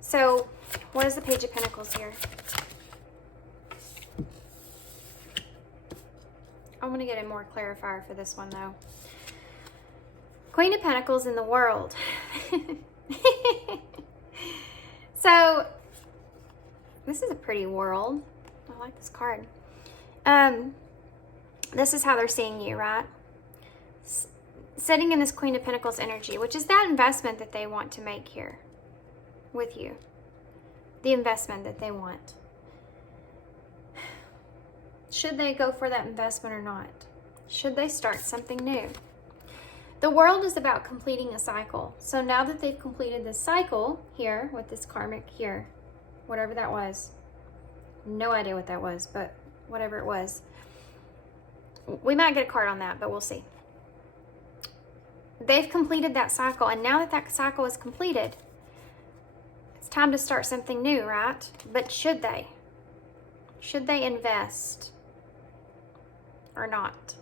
So, what is the Page of Pentacles here? I'm going to get a more clarifier for this one, though. Queen of Pentacles in the world. So, this is a pretty world. I like this card. This is how they're seeing you, right? Sitting in this Queen of Pentacles energy, which is that investment that they want to make here with you. the investment that they want. Should they go for that investment or not? Should they start something new? The world is about completing a cycle. So now that they've completed this cycle here with this karmic here, whatever that was, no idea what that was, but whatever it was, we might get a card on that, but we'll see. They've completed that cycle, and now that that cycle is completed, it's time to start something new, right? But should they? Should they invest or not?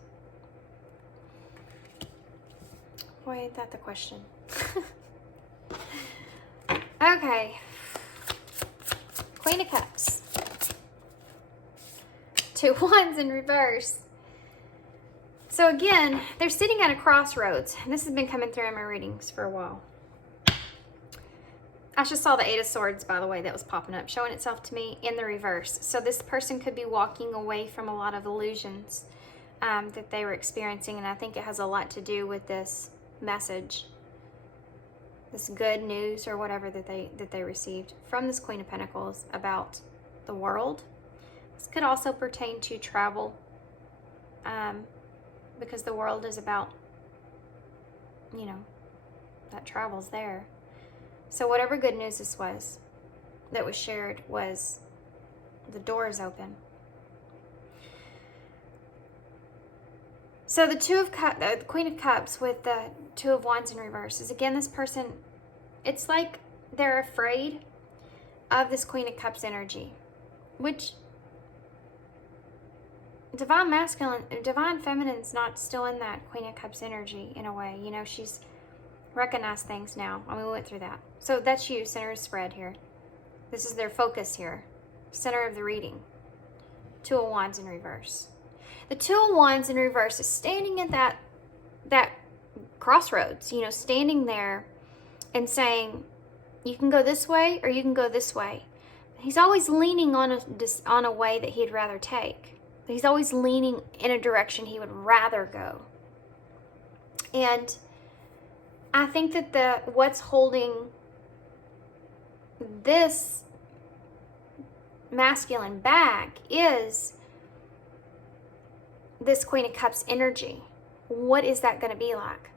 Boy, ain't that the question. Okay. Queen of Cups. 2 wands in reverse. So again, they're sitting at a crossroads. And this has been coming through in my readings for a while. I just saw the 8 of Swords, by the way, that was popping up, showing itself to me in the reverse. So this person could be walking away from a lot of illusions that they were experiencing. And I think it has a lot to do with this message, this good news or whatever that they received from this Queen of Pentacles about the world. This could also pertain to travel, because the world is about, you know, that travel's there. So whatever good news this was that was shared, was the door is open. So the the Queen of Cups with the 2 of Wands in reverse is, again, this person, it's like they're afraid of this Queen of Cups energy, which divine masculine, divine feminine's not still in that Queen of Cups energy in a way. You know, she's recognized things now. I mean, we went through that. So that's you, center of spread here. This is their focus here. Center of the reading. 2 of Wands in reverse. The 2 of Wands in reverse is standing at that crossroads, you know, standing there and saying, you can go this way or you can go this way. He's always leaning on a way that he'd rather take. He's always leaning in a direction he would rather go. And I think that what's holding this masculine back is this Queen of Cups energy. What is that going to be like?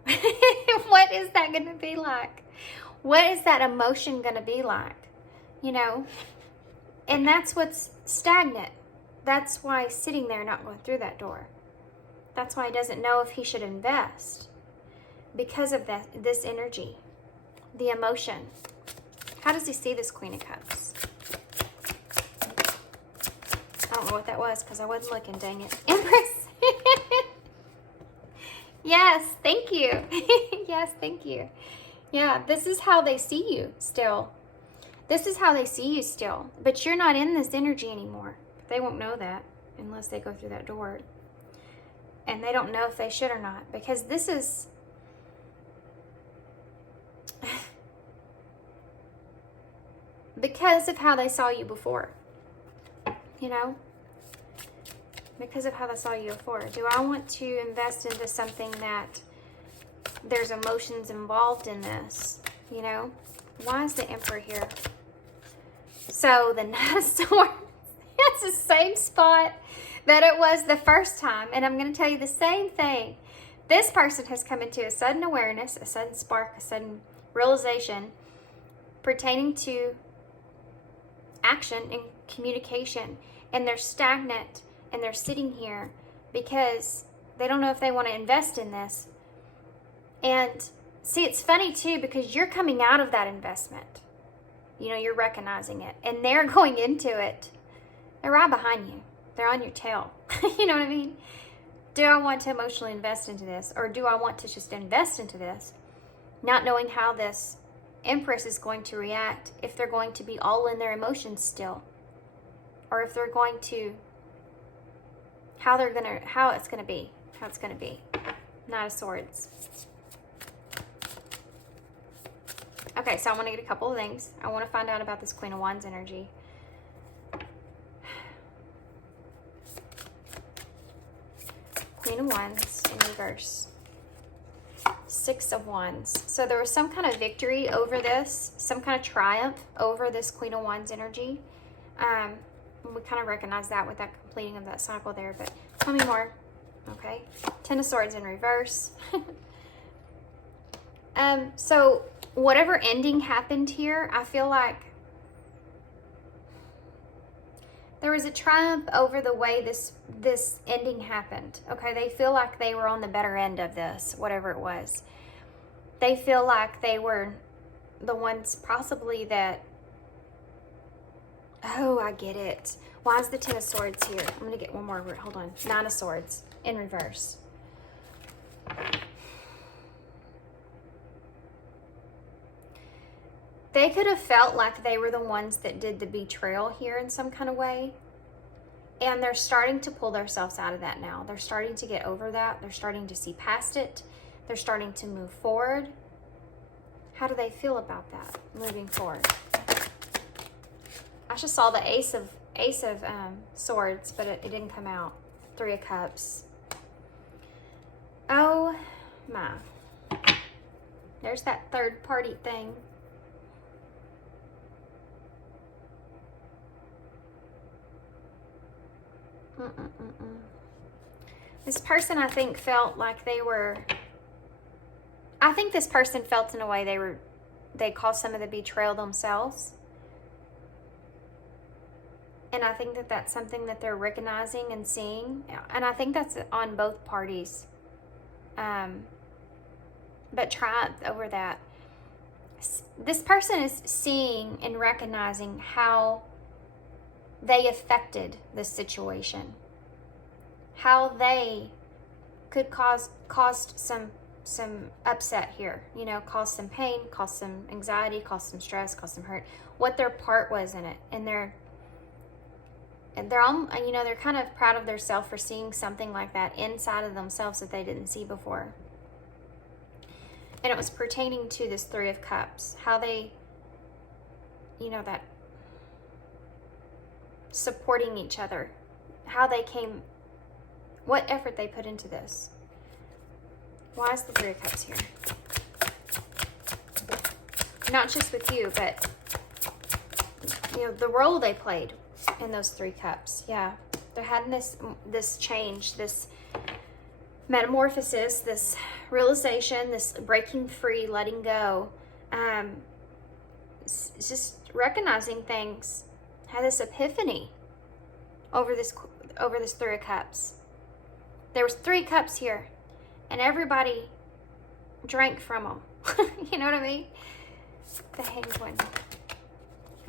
What is that going to be like? What is that emotion going to be like? You know? And that's what's stagnant. That's why he's sitting there not going through that door. That's why he doesn't know if he should invest. Because of this energy. The emotion. How does he see this Queen of Cups? I don't know what that was because I wasn't looking, dang it. Empress. Yes, thank you. Yes, thank you. Yeah, this is how they see you still. This is how they see you still. But you're not in this energy anymore. They won't know that unless they go through that door. And they don't know if they should or not. Because this is... because of how they saw you before. You know? Because of how they saw you before. Do I want to invest into something that there's emotions involved in this? You know? Why is the Emperor here? So the Knight of Swords, it's the same spot that it was the first time. And I'm going to tell you the same thing. This person has come into a sudden awareness, a sudden spark, a sudden realization pertaining to action and communication. And they're stagnant. And they're sitting here because they don't know if they want to invest in this. And see, it's funny too, because you're coming out of that investment. You know, you're recognizing it. And they're going into it. They're right behind you. They're on your tail. You know what I mean? Do I want to emotionally invest into this? Or do I want to just invest into this, not knowing how this Empress is going to react, if they're going to be all in their emotions still? Or if they're going to... how it's gonna be. Knight of Swords. Okay, so I want to get a couple of things. I want to find out about this Queen of Wands energy. Queen of Wands in reverse. Six of Wands. So there was some kind of victory over this, some kind of triumph over this Queen of Wands energy. We kind of recognize that with that completing of that cycle there, but tell me more. Okay. Ten of Swords in reverse. So whatever ending happened here, I feel like there was a triumph over the way this ending happened. Okay, they feel like they were on the better end of this, whatever it was. They feel like they were the ones possibly that, oh, I get it. Why is the Ten of Swords here? I'm going to get one more. Hold on. Nine of Swords in reverse. They could have felt like they were the ones that did the betrayal here in some kind of way. And they're starting to pull themselves out of that now. They're starting to get over that. They're starting to see past it. They're starting to move forward. How do they feel about that, moving forward? I just saw the Ace of Swords, but it didn't come out. Three of Cups. Oh my. There's that third party thing. This person, I think, felt like they were, I think this person felt in a way they caused some of the betrayal themselves. And I think that that's something that they're recognizing and seeing. And I think that's on both parties. But triumph over that. This person is seeing and recognizing how they affected this situation. How they could caused some upset here, you know, caused some pain, caused some anxiety, caused some stress, caused some hurt. What their part was in it, and they're all, you know, they're kind of proud of themselves for seeing something like that inside of themselves that they didn't see before. And it was pertaining to this Three of Cups, how they, you know, that supporting each other, how they came, what effort they put into this. Why is the Three of Cups here? Not just with you, but, you know, the role they played in those Three Cups. Yeah, they're having this change, this metamorphosis, this realization, this breaking free, letting go. It's just recognizing things. Had this epiphany over this Three of Cups. There was 3 cups here, and everybody drank from them. You know what I mean? The Hanged One.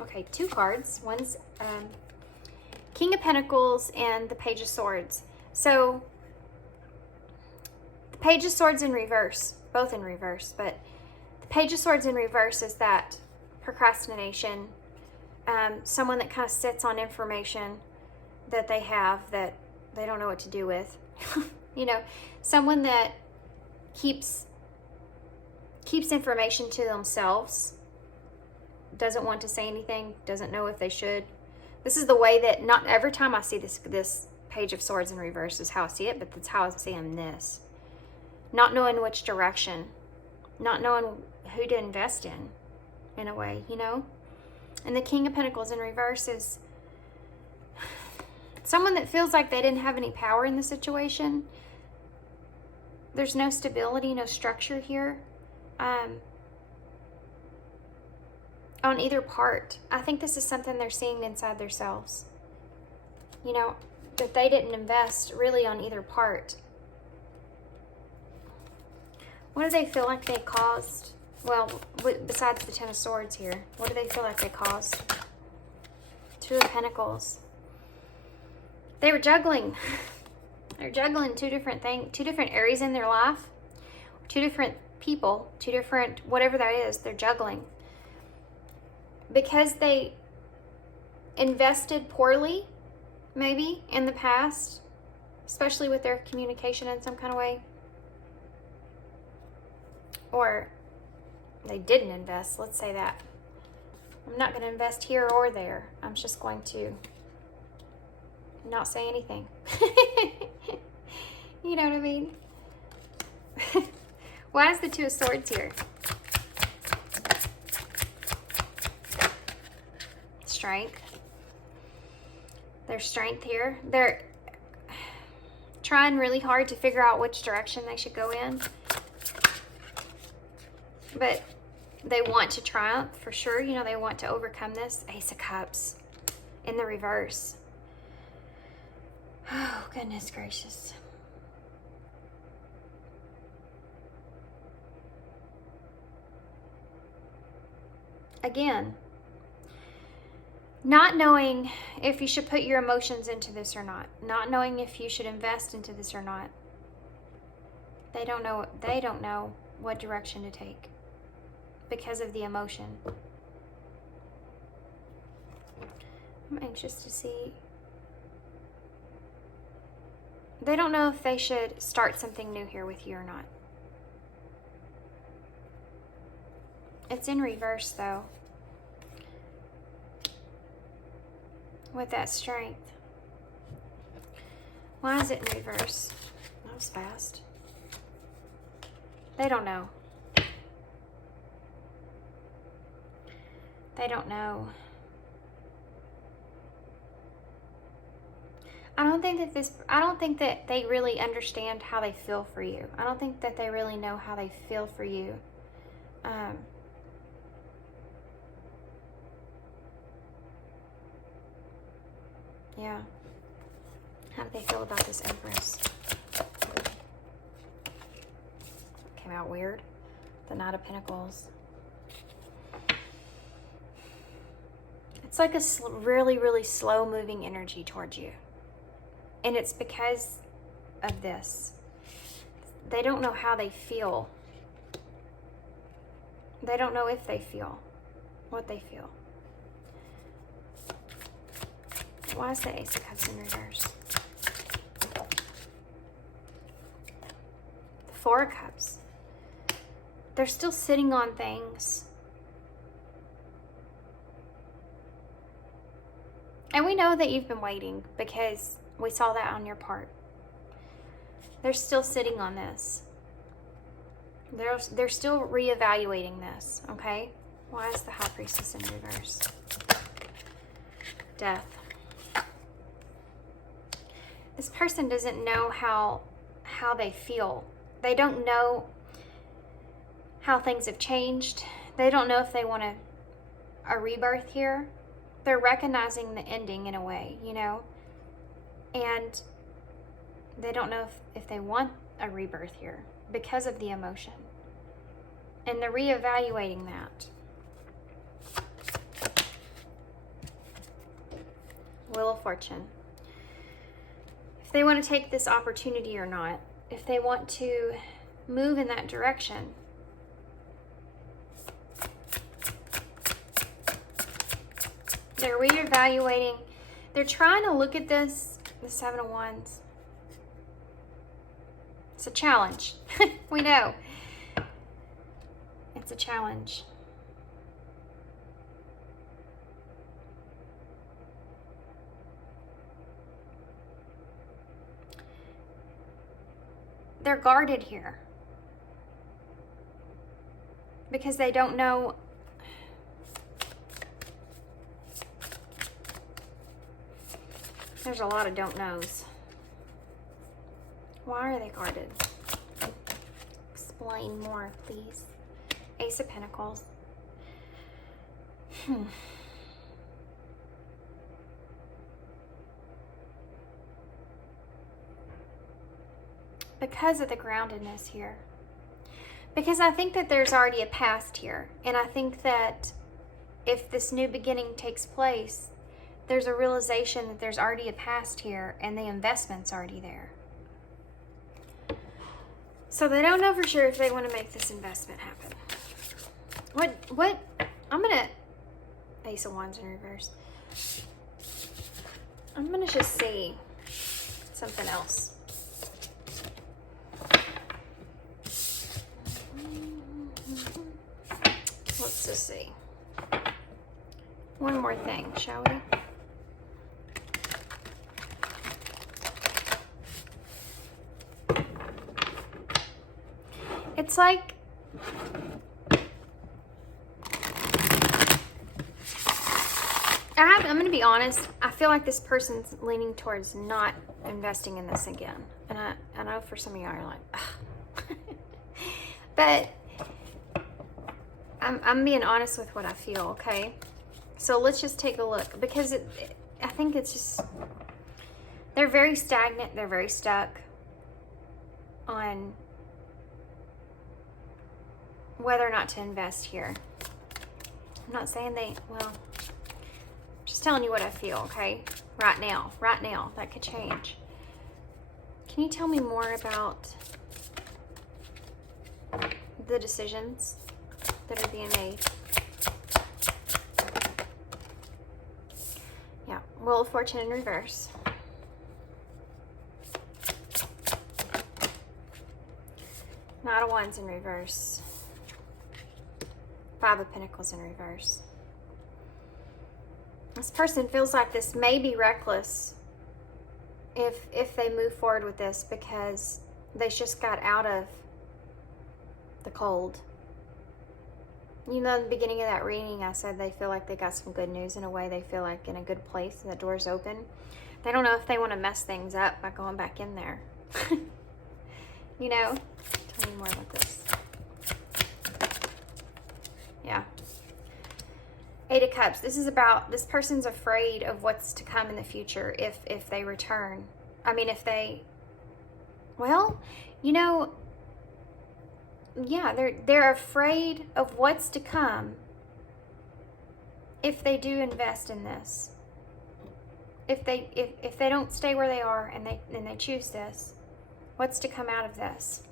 Okay, 2 cards. One's King of Pentacles and the Page of Swords. So the Page of Swords in reverse, both in reverse, but the Page of Swords in reverse is that procrastination, someone that kind of sits on information that they have that they don't know what to do with. You know, someone that keeps information to themselves, doesn't want to say anything, doesn't know if they should. This is the way that, not every time I see this Page of Swords in reverse is how I see it, but that's how I see in this. Not knowing which direction, not knowing who to invest in a way, you know? And the King of Pentacles in reverse is someone that feels like they didn't have any power in the situation. There's no stability, no structure here. On either part. I think this is something they're seeing inside themselves. You know, that they didn't invest really on either part. What do they feel like they caused? Well, besides the Ten of Swords here, what do they feel like they caused? 2 of Pentacles. They were juggling. They're juggling 2 different things, 2 different areas in their life, 2 different people, 2 different, whatever that is, they're juggling. Because they invested poorly, maybe, in the past, especially with their communication in some kind of way. Or they didn't invest, let's say that. I'm not going to invest here or there. I'm just going to not say anything. You know what I mean? Why is the Two of Swords here? Strength. There's strength here. They're trying really hard to figure out which direction they should go in. But they want to triumph for sure. You know, they want to overcome this. Ace of Cups in the reverse. Oh, goodness gracious. Again, not knowing if you should put your emotions into this or not. Not knowing if you should invest into this or not. They don't know what direction to take because of the emotion. I'm anxious to see. They don't know if they should start something new here with you or not. It's in reverse though. With that strength. Why is it in reverse? That was fast. They don't know. They don't know. I don't think that they really understand how they feel for you. I don't think that they really know how they feel for you. Yeah. How do they feel about this Empress? Came out weird. The Knight of Pentacles. It's like a really, really slow moving energy towards you. And it's because of this. They don't know how they feel. They don't know if they feel what they feel. Why is the Ace of Cups in reverse? The Four of Cups. They're still sitting on things. And we know that you've been waiting because we saw that on your part. They're still sitting on this. They're still reevaluating this, okay? Why is the High Priestess in reverse? Death. This person doesn't know how they feel. They don't know how things have changed. They don't know if they want a rebirth here. They're recognizing the ending in a way, you know? And they don't know if they want a rebirth here because of the emotion. And they're reevaluating that. Wheel of Fortune. If they want to take this opportunity or not. If they want to move in that direction. They're reevaluating. They're trying to look at this, the Seven of Wands. It's a challenge. We know. It's a challenge. They're guarded here. Because they don't know. There's a lot of don't knows. Why are they guarded? Explain more, please. Ace of Pentacles. Because of the groundedness here. Because I think that there's already a past here. And I think that if this new beginning takes place, there's a realization that there's already a past here and the investment's already there. So they don't know for sure if they want to make this investment happen. What? I'm going to... Ace of Wands in reverse. I'm going to just see something else. Let's just see. One more thing, shall we? It's like I'm going to be honest. I feel like this person's leaning towards not investing in this again. And I know for some of y'all are like, ugh. But I'm being honest with what I feel, okay? So let's just take a look. Because I think it's just, they're very stagnant. They're very stuck on whether or not to invest here. I'm not saying well, just telling you what I feel, okay? Right now, that could change. Can you tell me more about the decisions that are being made? Yeah, Wheel of Fortune in reverse. Knight of Wands in reverse. Five of Pentacles in reverse. This person feels like this may be reckless if they move forward with this, because they just got out of the cold. You know, in the beginning of that reading, I said they feel like they got some good news in a way. They feel like in a good place and the door's open. They don't know if they want to mess things up by going back in there. You know? Tell me more about this. Yeah. Eight of Cups. This is about, this person's afraid of what's to come in the future if they return. I mean, if they, well, you know, yeah, they're afraid of what's to come if they do invest in this. If they don't stay where they are and they choose this, what's to come out of this?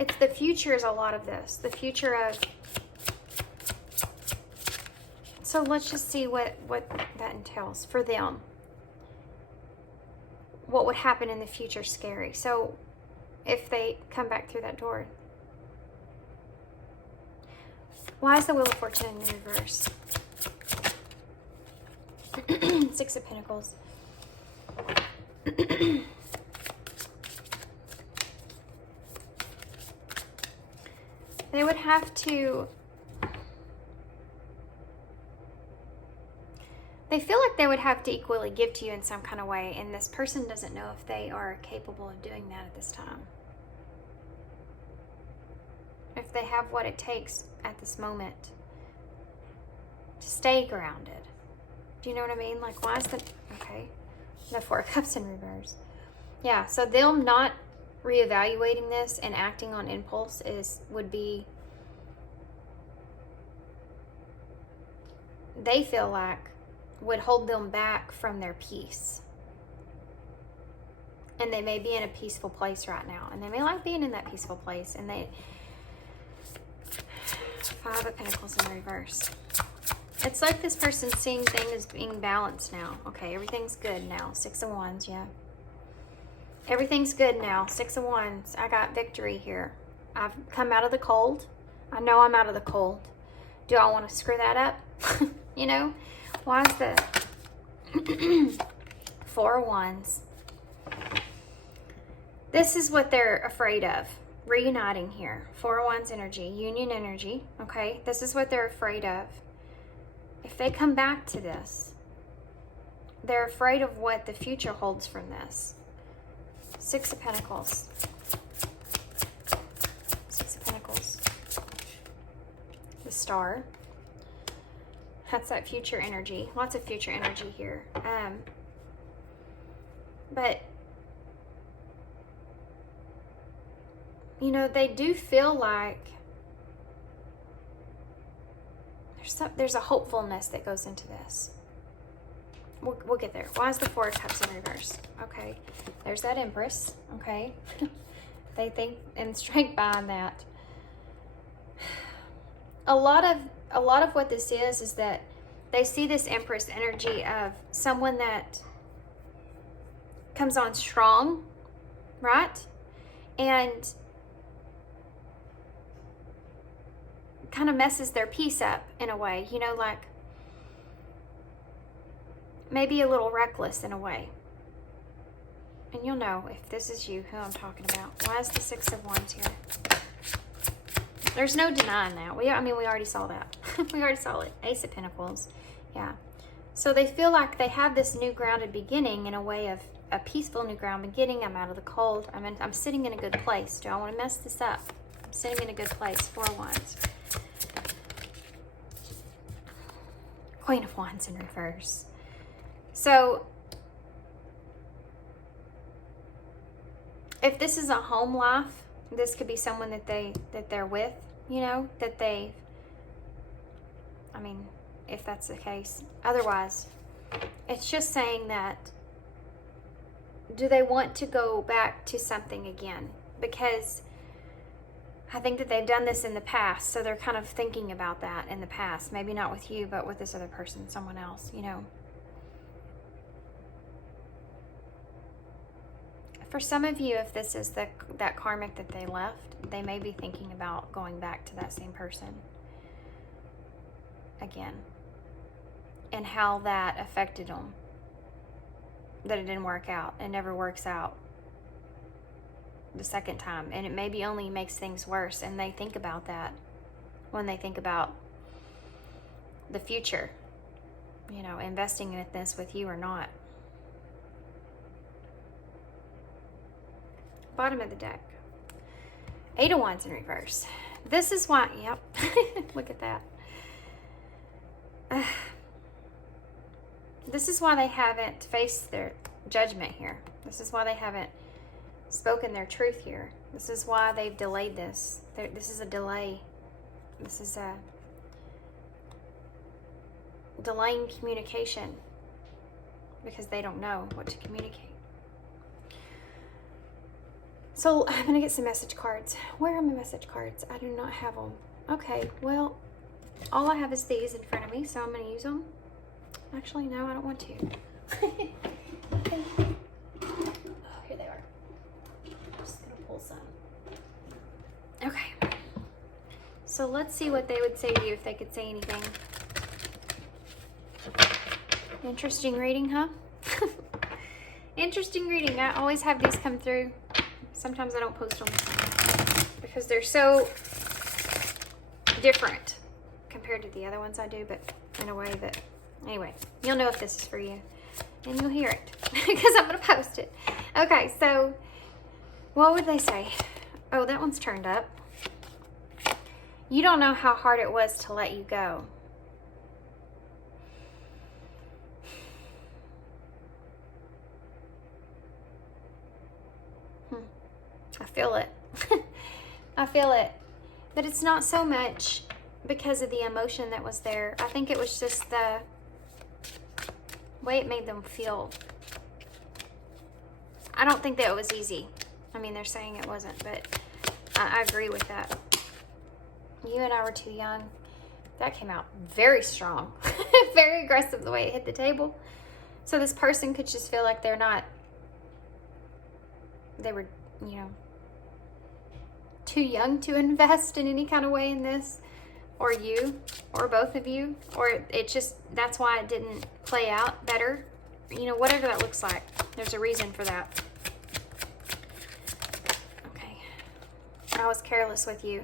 It's the future is a lot of this. The future of, so let's just see what that entails for them. What would happen in the future scary. So if they come back through that door. Why is the Wheel of Fortune in reverse? Six of Pentacles. They would have to, they feel like they would have to equally give to you in some kind of way, and this person doesn't know if they are capable of doing that at this time. If they have what it takes at this moment to stay grounded. Do you know what I mean? Like, why is the, okay, the Four of Cups in reverse. Yeah, so them not reevaluating this and acting on impulse would be, they feel like would hold them back from their peace. And they may be in a peaceful place right now, and they may like being in that peaceful place, and they, Five of Pentacles in reverse. It's like this person's seeing things as being balanced now. Okay, everything's good now. Six of Wands, yeah. Everything's good now. Six of Wands. I got victory here. I've come out of the cold. I know I'm out of the cold. Do I want to screw that up? You know? Why is the Four of Wands? This is what they're afraid of. Reuniting here. Four of Wands energy. Union energy. Okay? This is what they're afraid of. If they come back to this, they're afraid of what the future holds from this. Six of Pentacles. Six of Pentacles. The Star. That's that future energy. Lots of future energy here. But, you know, they do feel like there's a hopefulness that goes into this. We'll get there. Why is the Four of Cups in reverse? Okay, there's that Empress. Okay, they think and strength behind that. A lot of what this is that they see this Empress energy of someone that comes on strong, right? And kind of messes their peace up in a way, you know, like maybe a little reckless in a way. And you'll know if this is you who I'm talking about. Why is the Six of Wands here? There's no denying that. I mean, we already saw that. We already saw it. Ace of Pentacles. Yeah. So they feel like they have this new grounded beginning in a way of a peaceful new ground beginning. I'm out of the cold. I'm sitting in a good place. Do I want to mess this up? I'm sitting in a good place. 4 of Wands. Queen of Wands in reverse. So if this is a home life, this could be someone that they're with, you know, that they, I mean, if that's the case. Otherwise, it's just saying that, do they want to go back to something again? Because I think that they've done this in the past, so they're kind of thinking about that in the past. Maybe not with you, but with this other person, someone else, you know. For some of you, if this is that karmic that they left, they may be thinking about going back to that same person again. And how that affected them. That it didn't work out. It never works out the second time. And it maybe only makes things worse. And they think about that when they think about the future. You know, investing in this with you or not. Bottom of the deck. 8 of Wands in reverse. This is why, yep. Look at that. This is why they haven't faced their judgment here. This is why they haven't spoken their truth here. This is why they've delayed this. This is a delay. This is a delaying communication because they don't know what to communicate. So I'm going to get some message cards. Where are my message cards? I do not have them. Okay, well, all I have is these in front of me, so I'm going to use them. Actually, no, I don't want to. Okay. Oh, here they are. I'm just going to pull some. Okay. So let's see what they would say to you if they could say anything. Interesting reading, huh? Interesting reading. I always have these come through. Sometimes I don't post them because they're so different compared to the other ones I do, but in a way that, anyway, you'll know if this is for you and you'll hear it because I'm going to post it. Okay, so what would they say? Oh, that one's turned up. You don't know how hard it was to let you go. I feel it. I feel it. But it's not so much because of the emotion that was there. I think it was just the way it made them feel. I don't think that it was easy. I mean, they're saying it wasn't, but I agree with that. You and I were too young. That came out very strong. Very aggressive the way it hit the table. So this person could just feel like they were, you know, too young to invest in any kind of way in this, or you, or both of you, or it just, that's why it didn't play out better. You know, whatever that looks like, there's a reason for that. Okay. I was careless with you.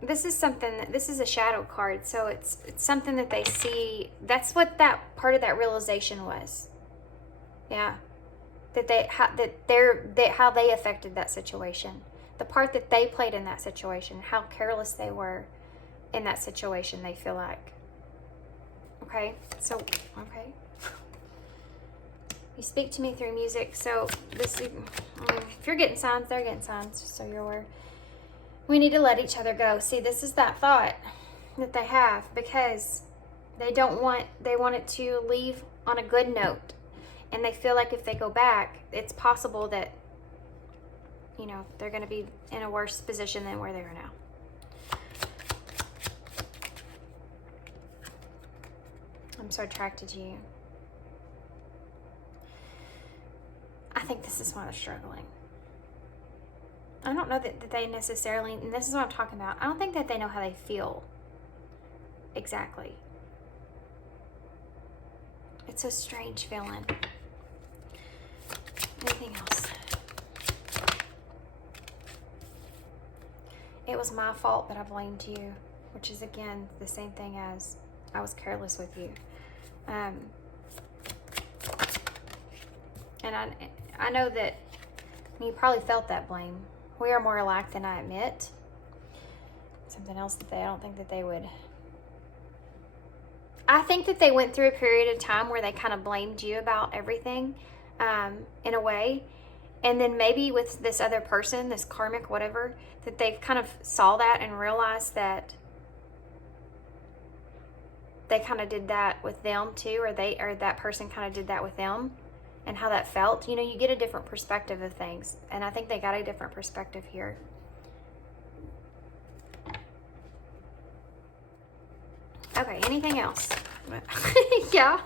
This is something that, this is a shadow card, so it's something that they see. That's what that part of that realization was. Yeah. How they affected that situation, the part that they played in that situation, how careless they were in that situation. They feel like, okay, so okay, you speak to me through music. So this, if you're getting signs, they're getting signs. Just so you're aware, we need to let each other go. See, this is that thought that they have because they want it to leave on a good note. And they feel like if they go back, it's possible that, you know, they're going to be in a worse position than where they are now. I'm so attracted to you. I think this is why they're struggling. I don't know that they necessarily, and this is what I'm talking about, I don't think that they know how they feel exactly. It's a strange feeling. Anything else? it was my fault that I blamed you, which is, again, the same thing as I was careless with you. And I know that you probably felt that blame. We are more alike than I admit. Something else that I don't think that they would. I think that they went through a period of time where they kind of blamed you about everything, in a way. And then maybe with this other person, this karmic whatever, that they've kind of saw that and realized that they kind of did that with them too, or that person kind of did that with them, and how that felt. You know, you get a different perspective of things, and I think they got a different perspective here. Okay, anything else? Yeah.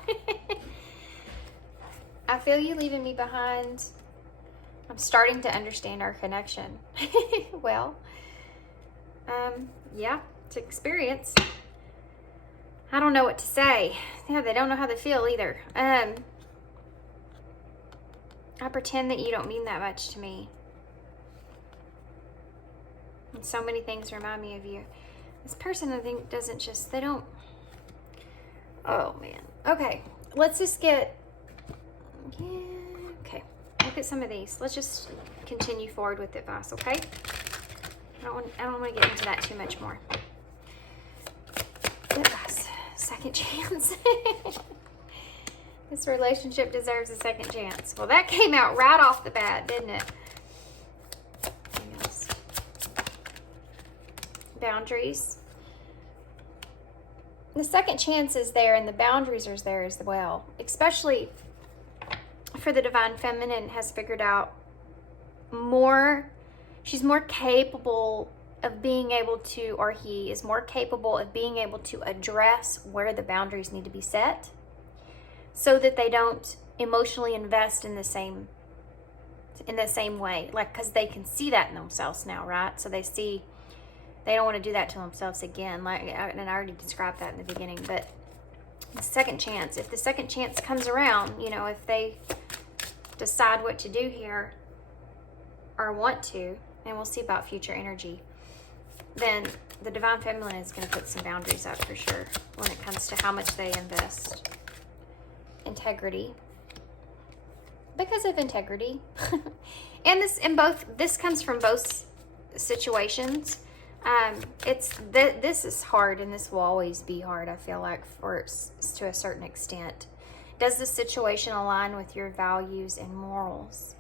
I feel you leaving me behind. I'm starting to understand our connection. Well, yeah, it's experience. I don't know what to say. Yeah, they don't know how they feel either. I pretend that you don't mean that much to me. And so many things remind me of you. This person, I think, doesn't just, they don't. Oh, man. Okay, let's just get, yeah, okay. Look at some of these. Let's just continue forward with advice, okay? I don't want to get into that too much more. Advice. Second chance. This relationship deserves a second chance. Well, that came out right off the bat, didn't it? Yes. Boundaries. The second chance is there, and the boundaries are there as well. Especially for the Divine Feminine has figured out more. She's more capable of being able to, or he is more capable of being able to address where the boundaries need to be set, so that they don't emotionally invest in the same way. Like, because they can see that in themselves now, right? So they see they don't want to do that to themselves again. Like, and I already described that in the beginning. But the second chance, if the second chance comes around, you know, if they decide what to do here or want to, and we'll see about future energy, then the Divine Feminine is going to put some boundaries up for sure when it comes to how much they invest. Integrity, because of integrity. And this comes from both situations. This is hard, and this will always be hard, I feel like, to a certain extent. Does the situation align with your values and morals?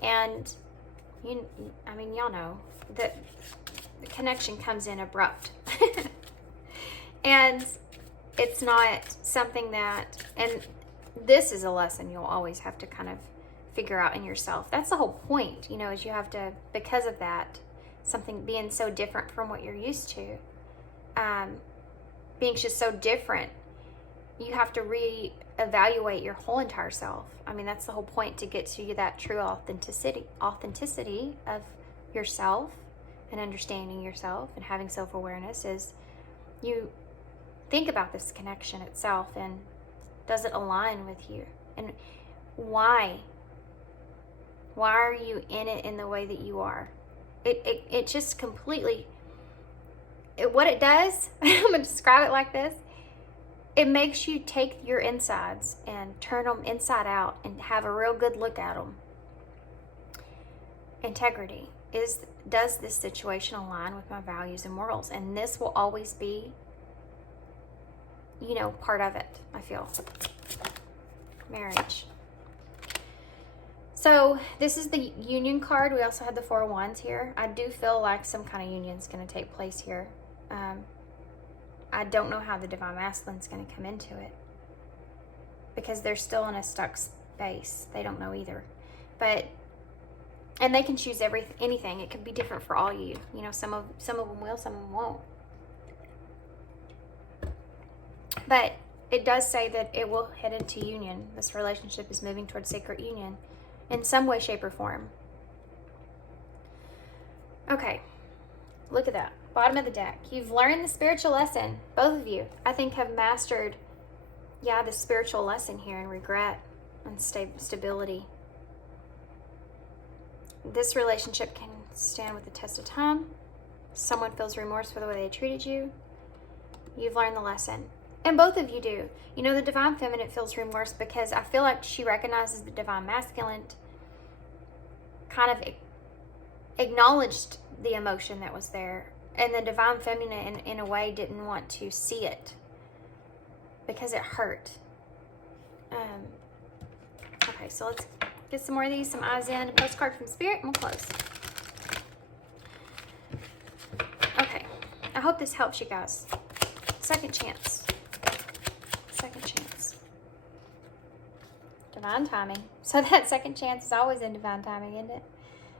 And y'all know that the connection comes in abrupt. And it's not something that, and this is a lesson you'll always have to kind of figure out in yourself. That's the whole point, you know, is you have to, because of that, something being so different from what you're used to, being just so different, you have to reevaluate your whole entire self. I mean, that's the whole point, to get to that true authenticity of yourself and understanding yourself and having self-awareness, is you think about this connection itself, and does it align with you? And why are you in it in the way that you are? It just completely, what it does, I'm going to describe it like this. It makes you take your insides and turn them inside out and have a real good look at them. Integrity. Does this situation align with my values and morals? And this will always be, you know, part of it, I feel. Marriage. So this is the union card. We also have the Four of Wands here. I do feel like some kind of union is going to take place here. I don't know how the Divine Masculine is going to come into it, because they're still in a stuck space. They don't know either. And they can choose anything. It could be different for all you. You know, some of them will, some of them won't. But it does say that it will head into union. This relationship is moving towards sacred union in some way, shape, or form. Okay, look at that. Bottom of the deck. You've learned the spiritual lesson. Both of you, I think, have mastered, the spiritual lesson here, and regret and stability. This relationship can stand with the test of time. Someone feels remorse for the way they treated you. You've learned the lesson. And both of you do. You know, the Divine Feminine feels remorse because I feel like she recognizes the Divine Masculine kind of acknowledged the emotion that was there. And the Divine Feminine, in a way, didn't want to see it because it hurt. Okay, so let's get some more of these, some eyes in, a postcard from Spirit, and we'll close. Okay, I hope this helps you guys. Second chance. Second chance. Divine timing. So that second chance is always in divine timing, isn't it?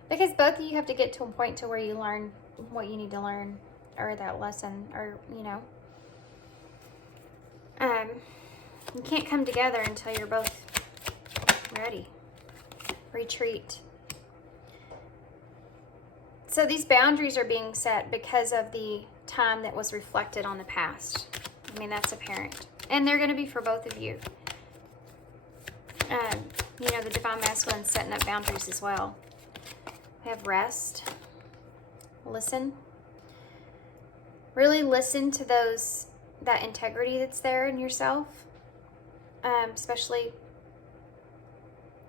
Because both of you have to get to a point to where you learn what you need to learn, or that lesson, or, you know. You can't come together until you're both ready. Retreat. So these boundaries are being set because of the time that was reflected on the past. I mean, that's apparent. And they're going to be for both of you. You know, the Divine Masculine setting up boundaries as well. We have rest. Listen. Really listen to that integrity that's there in yourself. Especially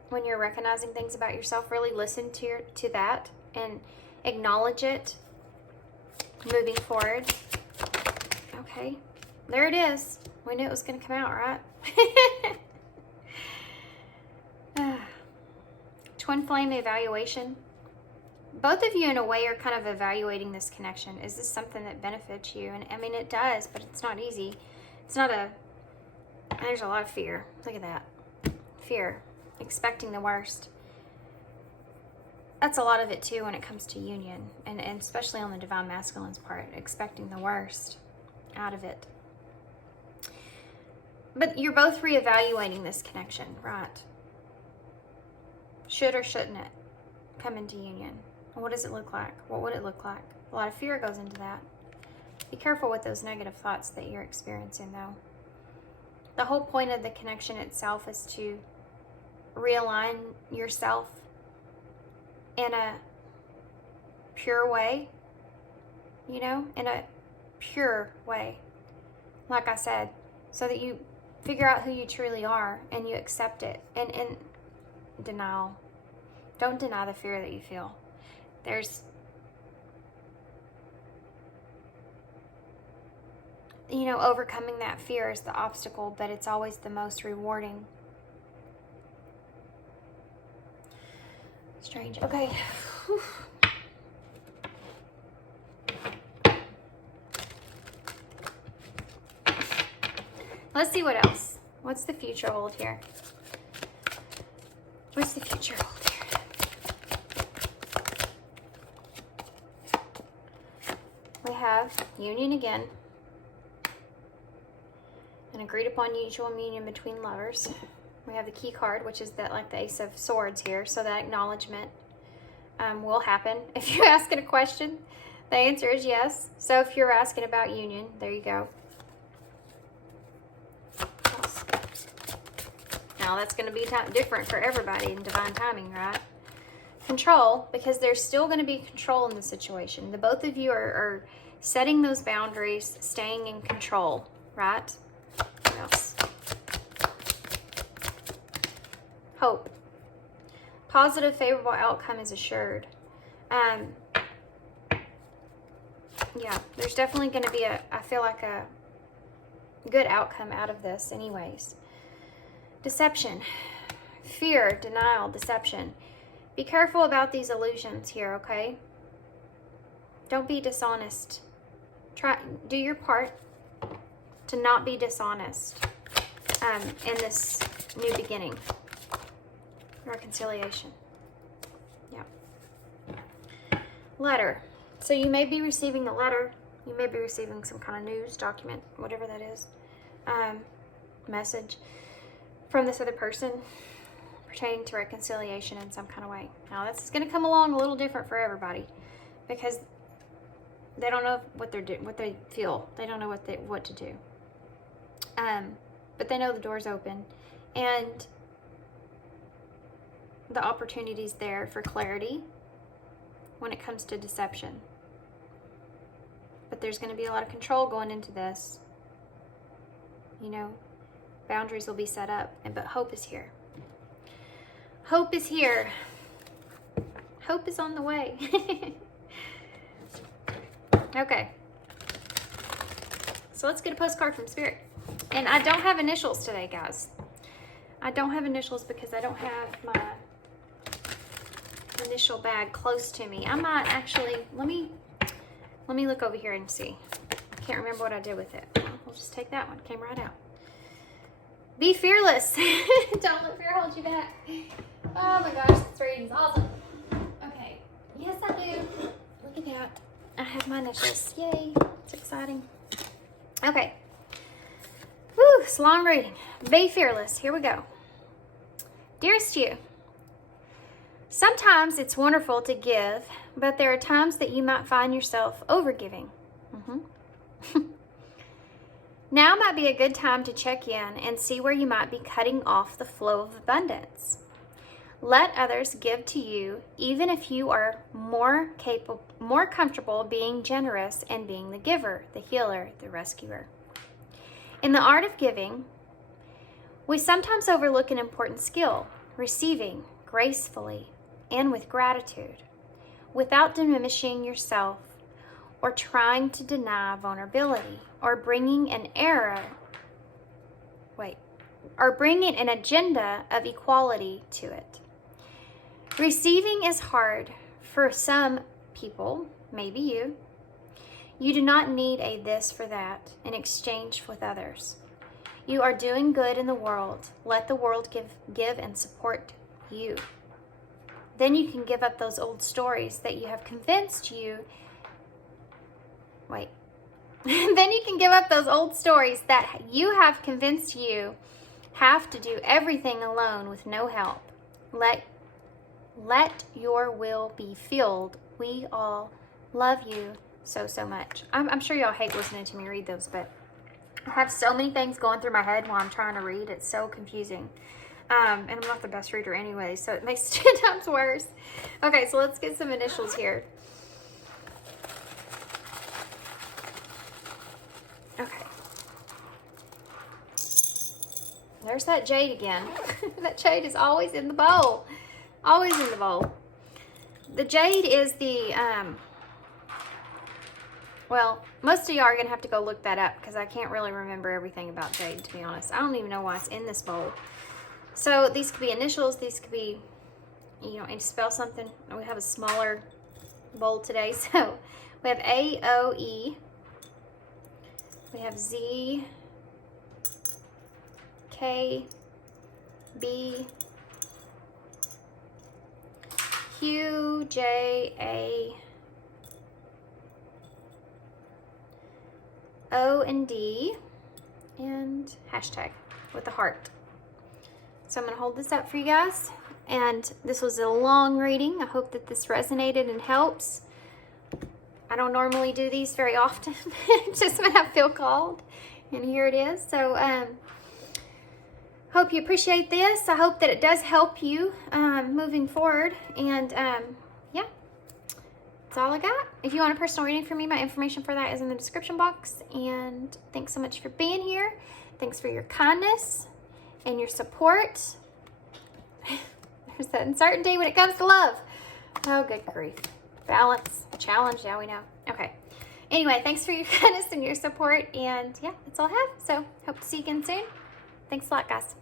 when you're recognizing things about yourself. Really listen to that and acknowledge it. Moving forward. Okay. There it is. We knew it was going to come out, right? Twin flame evaluation. Both of you, in a way, are kind of evaluating this connection. Is this something that benefits you? And I mean, it does, but it's not easy. It's not there's a lot of fear. Look at that. Fear. Expecting the worst. That's a lot of it, too, when it comes to union. And especially on the Divine Masculine's part. Expecting the worst out of it. But you're both reevaluating this connection, right? Should or shouldn't it come into union? What does it look like? What would it look like? A lot of fear goes into that. Be careful with those negative thoughts that you're experiencing, though. The whole point of the connection itself is to realign yourself in a pure way, you know, in a pure way, like I said, so that you figure out who you truly are and you accept it. And denial. Don't deny the fear that you feel. There's, you know, overcoming that fear is the obstacle, but it's always the most rewarding. Strange. Okay. Whew. Let's see what else. What's the future hold here? What's the future hold here? We have union again. An agreed upon mutual union between lovers. We have the key card, which is that, like the Ace of Swords here. So that acknowledgement will happen. If you're asking a question, the answer is yes. So if you're asking about union, there you go. Now that's going to be different for everybody in divine timing, right? Control, because there's still going to be control in the situation. The both of you are setting those boundaries, staying in control, right? What else? Hope. Positive, favorable outcome is assured. Yeah, there's definitely going to be I feel like a good outcome out of this anyways. Deception. Fear, denial, deception. Be careful about these illusions here, okay? Don't be dishonest. Do your part to not be dishonest in this new beginning. Reconciliation. Yeah. Letter. So you may be receiving a letter. You may be receiving some kind of news document, whatever that is. Message from this other person pertaining to reconciliation in some kind of way. Now, this is going to come along a little different for everybody because they don't know what they feel. They don't know what to do. But they know the door's open and the opportunity's there for clarity when it comes to deception. but there's going to be a lot of control going into this. You know, boundaries will be set up, but hope is here. Hope is here. Hope is on the way. Okay. So let's get a postcard from Spirit. And I don't have initials today, guys. I don't have initials because I don't have my initial bag close to me. I might actually, let me look over here and see. I can't remember what I did with it. We'll just take that one. It came right out. Be fearless. Don't let fear hold you back. Oh my gosh, this reading's awesome. Okay. Yes, I do. Look at that. I have my initials. Yay. It's exciting. Okay. Whew, it's a long reading. Be fearless. Here we go. Dearest you, sometimes it's wonderful to give, but there are times that you might find yourself overgiving. Now might be a good time to check in and see where you might be cutting off the flow of abundance. Let others give to you, even if you are more comfortable being generous and being the giver, the healer, the rescuer. In the art of giving, we sometimes overlook an important skill, receiving gracefully and with gratitude, without diminishing yourself or trying to deny vulnerability or bringing an agenda of equality to it. Receiving is hard for some people, maybe you. You do not need a this for that in exchange with others. You are doing good in the world. Let the world give and support you. Then you can give up those old stories that you have convinced you. Then you can give up those old stories that you have convinced you have to do everything alone with no help. Let your will be filled. We all love you so much. I'm sure y'all hate listening to me read those, but I have so many things going through my head while I'm trying to read. It's so confusing. And I'm not the best reader anyway, so it makes it 10 times worse. Okay, so let's get some initials here. Okay. There's that jade again. That jade is always in the bowl. Always in the bowl. The jade is the, well, most of y'all are going to have to go look that up because I can't really remember everything about jade, to be honest. I don't even know why it's in this bowl. So these could be initials. These could be, you know, and spell something. We have a smaller bowl today. So we have A, O, E. We have Z, K, B, Q, J, A, O, and D, and hashtag with a heart. So I'm going to hold this up for you guys. And this was a long reading. I hope that this resonated and helps. I don't normally do these very often, just when I feel called. And here it is. So hope you appreciate this. I hope that it does help you moving forward. And yeah, that's all I got. If you want a personal reading from me, my information for that is in the description box. And thanks so much for being here. Thanks for your kindness and your support. There's that uncertainty when it comes to love. Oh, good grief. Balance, challenge, yeah, we know. Okay. Anyway, thanks for your kindness and your support. And yeah, that's all I have. So hope to see you again soon. Thanks a lot, guys.